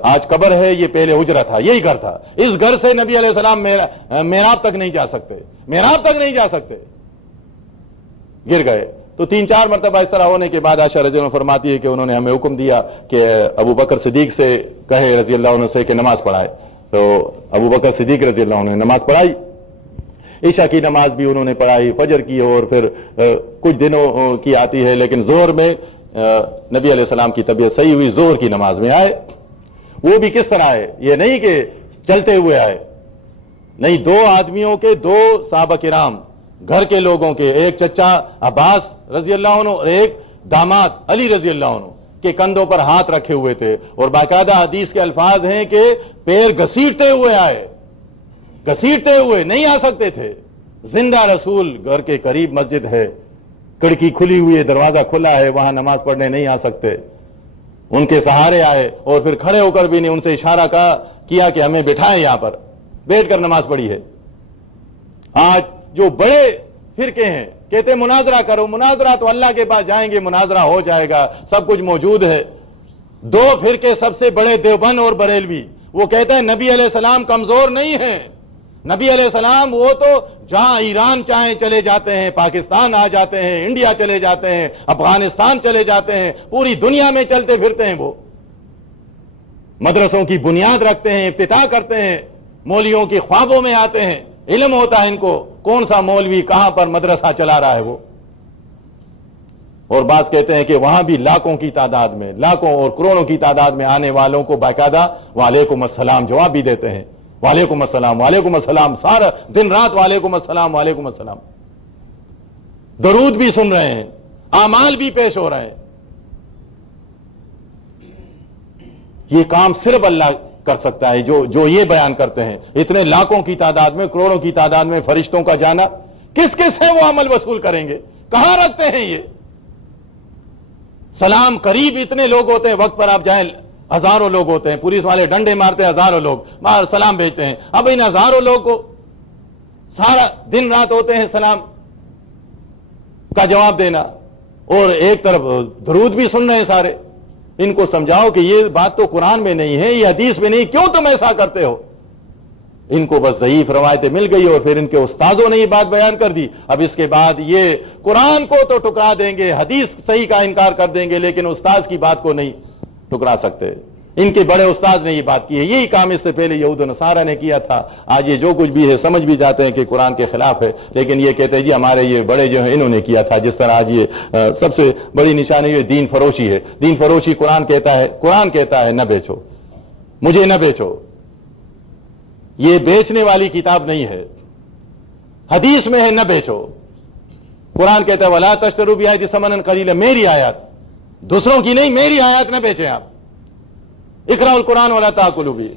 آج قبر ہے، یہ پہلے حجرہ تھا، یہی گھر تھا. اس گھر سے نبی علیہ السلام محراب تک نہیں جا سکتے، محراب تک نہیں جا سکتے، گر گئے. تو 3-4 مرتبہ اس طرح ہونے کے بعد عائشہ رضی اللہ عنہ فرماتی ہے کہ انہوں نے ہمیں حکم دیا کہ ابو بکر صدیق سے کہے رضی اللہ عنہ سے کہ نماز پڑھائے. تو ابو بکر صدیق رضی اللہ عنہ نے نماز پڑھائی. عشاء کی نماز بھی انہوں نے پڑھائی، فجر کی، اور پھر کچھ دنوں کی آتی ہے، لیکن ظہر میں نبی علیہ السلام کی طبیعت صحیح ہوئی، ظہر کی نماز میں آئے. وہ بھی کس طرح آئے؟ یہ نہیں کہ چلتے ہوئے آئے، نہیں، 2 آدمیوں کے 2 صحابہ کرام گھر کے لوگوں کے، ایک چچا عباس رضی اللہ عنہ اور ایک داماد علی رضی اللہ عنہ کے کندھوں پر ہاتھ رکھے ہوئے تھے. اور باقاعدہ حدیث کے الفاظ ہیں کہ پیر گھسیٹتے ہوئے آئے، گھسیٹتے ہوئے، نہیں آ سکتے تھے. زندہ رسول گھر کے قریب مسجد ہے، کھڑکی کھلی ہوئی ہے، دروازہ کھلا ہے، وہاں نماز پڑھنے نہیں آ سکتے. ان کے سہارے آئے، اور پھر کھڑے ہو کر بھی نہیں، ان سے اشارہ کیا کہ ہمیں بٹھائیں، یہاں پر بیٹھ کر نماز پڑھی ہے. آج جو بڑے فرقے ہیں کہتے مناظرہ کرو، مناظرہ تو اللہ کے پاس جائیں گے، مناظرہ ہو جائے گا، سب کچھ موجود ہے. 2 فرقے سب سے بڑے، دیوبند اور بریلوی، وہ کہتے ہیں نبی علیہ السلام کمزور نہیں ہیں. نبی علیہ السلام وہ تو جہاں ایران چاہیں چلے جاتے ہیں، پاکستان آ جاتے ہیں، انڈیا چلے جاتے ہیں، افغانستان چلے جاتے ہیں، پوری دنیا میں چلتے پھرتے ہیں. وہ مدرسوں کی بنیاد رکھتے ہیں، افتتاح کرتے ہیں، مولویوں کی خوابوں میں آتے ہیں، علم ہوتا ہے ان کو کون سا مولوی کہاں پر مدرسہ چلا رہا ہے وہ. اور بعض کہتے ہیں کہ وہاں بھی لاکھوں کی تعداد میں، لاکھوں اور کروڑوں کی تعداد میں آنے والوں کو باقاعدہ وعلیکم السلام جواب بھی دیتے ہیں. وعلیکم السلام، وعلیکم السلام، سارا دن رات وعلیکم السلام، وعلیکم السلام. درود بھی سن رہے ہیں، اعمال بھی پیش ہو رہے ہیں. یہ کام صرف اللہ کر سکتا ہے جو یہ بیان کرتے ہیں. اتنے لاکھوں کی تعداد میں، کروڑوں کی تعداد میں فرشتوں کا جانا، کس کس ہے وہ عمل وصول کریں گے؟ کہاں رکھتے ہیں یہ؟ سلام قریب اتنے لوگ ہوتے ہیں، وقت پر آپ جائیں ہزاروں لوگ ہوتے ہیں، پولیس والے ڈنڈے مارتے ہیں، ہزاروں لوگ باہر سلام بھیجتے ہیں. اب ان ہزاروں لوگ کو سارا دن رات ہوتے ہیں سلام کا جواب دینا، اور ایک طرف درود بھی سن رہے ہیں سارے. ان کو سمجھاؤ کہ یہ بات تو قرآن میں نہیں ہے، یہ حدیث میں نہیں، کیوں تم ایسا کرتے ہو؟ ان کو بس ضعیف روایتیں مل گئی، اور پھر ان کے استادوں نے یہ بات بیان کر دی. اب اس کے بعد یہ قرآن کو تو ٹکرا دیں گے، حدیث صحیح کا انکار کر دیں گے، لیکن استاد کی بات کو نہیں ٹکرا سکتے. ان کے بڑے استاد نے یہ بات کی ہے. یہی کام اس سے پہلے یہود و نصارہ نے کیا تھا. آج یہ جو کچھ بھی ہے سمجھ بھی جاتے ہیں کہ قرآن کے خلاف ہے، لیکن یہ کہتے ہیں جی ہمارے یہ بڑے جو ہیں انہوں نے کیا تھا. جس طرح آج یہ سب سے بڑی نشانی یہ دین فروشی ہے. دین فروشی قرآن کہتا ہے نہ بیچو، مجھے نہ بیچو. یہ بیچنے والی کتاب نہیں ہے، حدیث میں ہے نہ بیچو. قرآن کہتا ہے وَلَا تَشْتَرُوا بِآيَاتِي ثَمَنًا قَلِيلًا، میری آیات، دوسروں کی نہیں، میری آیات نہ بیچیں آپ. اقرأوا القرآن ولا تأکلوا بہ،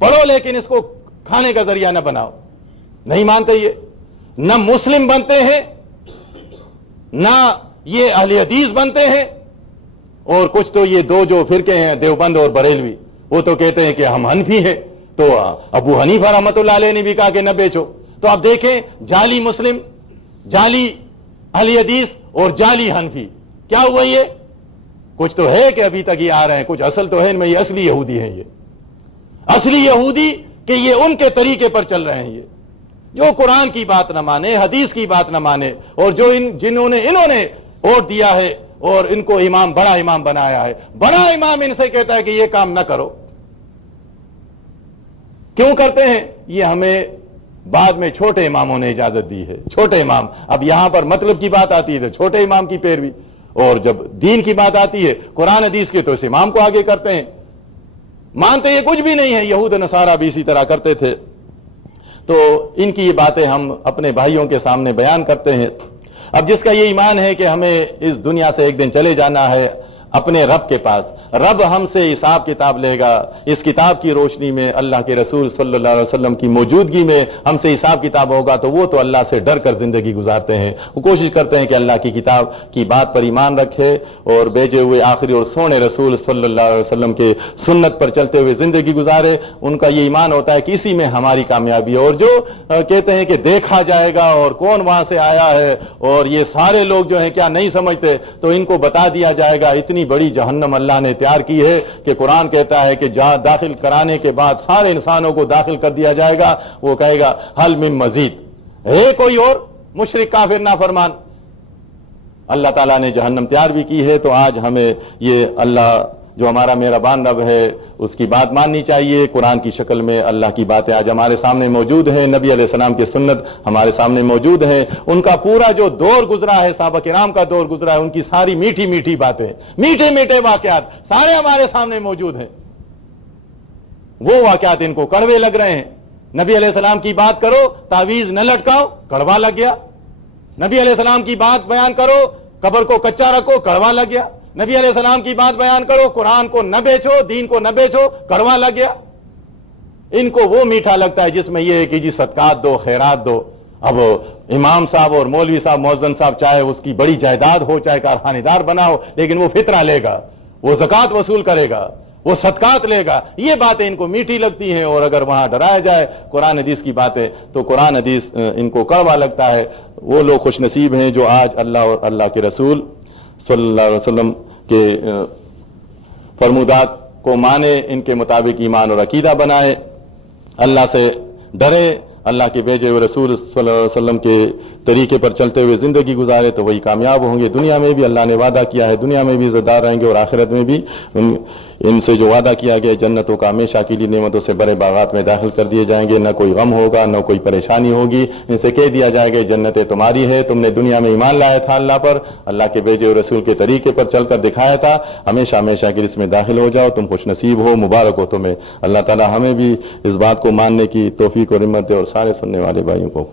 پڑھو لیکن اس کو کھانے کا ذریعہ نہ بناؤ. نہیں مانتے یہ، نہ مسلم بنتے ہیں، نہ یہ اہل حدیث بنتے ہیں. اور کچھ تو یہ 2 جو فرقے ہیں دیوبند اور بریلوی، وہ تو کہتے ہیں کہ ہم حنفی ہیں. تو ابو حنیفہ رحمۃ اللہ علیہ نے بھی کہا کہ نہ بیچو. تو آپ دیکھیں جعلی مسلم، جعلی اہل حدیث اور جعلی حنفی، کیا ہوا یہ؟ کچھ تو ہے کہ ابھی تک یہ آ رہے ہیں، کچھ اصل تو ہے ان میں. یہ اصلی یہودی ہیں، یہ اصلی یہودی کہ یہ ان کے طریقے پر چل رہے ہیں. یہ جو قرآن کی بات نہ مانے، حدیث کی بات نہ مانے، اور جو انہوں نے ووٹ دیا ہے اور ان کو امام، بڑا امام بنایا ہے، بڑا امام ان سے کہتا ہے کہ یہ کام نہ کرو. کیوں کرتے ہیں؟ یہ ہمیں بعد میں چھوٹے اماموں نے اجازت دی ہے. چھوٹے امام، اب یہاں پر مطلب کی بات آتی ہے تو چھوٹے امام کی پیروی، اور جب دین کی بات آتی ہے قرآن حدیث کے تو اس امام کو آگے کرتے ہیں. مانتے یہ کچھ بھی نہیں ہے. یہود نصارہ بھی اسی طرح کرتے تھے. تو ان کی یہ باتیں ہم اپنے بھائیوں کے سامنے بیان کرتے ہیں. اب جس کا یہ ایمان ہے کہ ہمیں اس دنیا سے ایک دن چلے جانا ہے اپنے رب کے پاس، رب ہم سے حساب کتاب لے گا، اس کتاب کی روشنی میں اللہ کے رسول صلی اللہ علیہ وسلم کی موجودگی میں ہم سے حساب کتاب ہوگا، تو وہ تو اللہ سے ڈر کر زندگی گزارتے ہیں، وہ کوشش کرتے ہیں کہ اللہ کی کتاب کی بات پر ایمان رکھے اور بھیجے ہوئے آخری اور سونے رسول صلی اللہ علیہ وسلم کے سنت پر چلتے ہوئے زندگی گزارے۔ ان کا یہ ایمان ہوتا ہے کہ اسی میں ہماری کامیابی ہے۔ اور جو کہتے ہیں کہ دیکھا جائے گا اور کون وہاں سے آیا ہے اور یہ سارے لوگ جو ہیں کیا نہیں سمجھتے، تو ان کو بتا دیا جائے گا اتنی بڑی جہنم اللہ نے تیار کی ہے کہ قرآن کہتا ہے کہ جہاں داخل کرانے کے بعد سارے انسانوں کو داخل کر دیا جائے گا، وہ کہے گا حل من مزید، ہے کوئی اور؟ مشرک کافر نافرمان۔ اللہ تعالیٰ نے جہنم تیار بھی کی ہے، تو آج ہمیں یہ اللہ جو ہمارا مہربان رب ہے اس کی بات ماننی چاہیے۔ قرآن کی شکل میں اللہ کی باتیں آج ہمارے سامنے موجود ہیں، نبی علیہ السلام کی سنت ہمارے سامنے موجود ہیں، ان کا پورا جو دور گزرا ہے، صحابہ کرام کا دور گزرا ہے، ان کی ساری میٹھی میٹھی باتیں، میٹھے میٹھے واقعات سارے ہمارے سامنے موجود ہیں۔ وہ واقعات ان کو کڑوے لگ رہے ہیں۔ نبی علیہ السلام کی بات کرو، تعویذ نہ لٹکاؤ، کڑوا لگ گیا۔ نبی علیہ السلام کی بات بیان کرو، قبر کو کچا رکھو، کڑوا لگ گیا۔ نبی علیہ السلام کی بات بیان کرو، قرآن کو نہ بیچو، دین کو نہ بیچو، کڑوا لگ گیا۔ ان کو وہ میٹھا لگتا ہے جس میں یہ ہے کہ جی صدقات دو، خیرات دو۔ اب امام صاحب اور مولوی صاحب، مؤذن صاحب، چاہے اس کی بڑی جائیداد ہو، چاہے کارخانے دار بنا ہو، لیکن وہ فطرہ لے گا، وہ زکوٰۃ وصول کرے گا، وہ صدقات لے گا۔ یہ باتیں ان کو میٹھی لگتی ہیں، اور اگر وہاں ڈرایا جائے قرآن حدیث کی باتیں تو قرآن حدیث ان کو کڑوا لگتا ہے۔ وہ لوگ خوش نصیب ہیں جو آج اللہ اور اللہ کے رسول صلی اللہ علیہ وسلم کے فرمودات کو مانے، ان کے مطابق ایمان اور عقیدہ بنائے، اللہ سے ڈرے، اللہ کے بھیجے ہوئے رسول صلی اللہ علیہ وسلم کے طریقے پر چلتے ہوئے زندگی گزارے، تو وہی کامیاب ہوں گے۔ دنیا میں بھی اللہ نے وعدہ کیا ہے، دنیا میں بھی عزت دار رہیں گے، اور آخرت میں بھی ان سے جو وعدہ کیا گیا جنتوں کا، ہمیشہ کے لیے نعمتوں سے بڑے باغات میں داخل کر دیے جائیں گے، نہ کوئی غم ہوگا، نہ کوئی پریشانی ہوگی۔ ان سے کہہ دیا جائے گا جنتیں تمہاری ہے، تم نے دنیا میں ایمان لایا تھا اللہ پر، اللہ کے بھیجے ہوئے رسول کے طریقے پر چل کر دکھایا تھا، ہمیشہ ہمیشہ کے اس میں داخل ہو جاؤ، تم خوش نصیب ہو، مبارک ہو تمہیں۔ اللہ تعالی ہمیں بھی اس بات کو ماننے کی توفیق اور ہمت دے، اور سارے سننے والے بھائیوں کو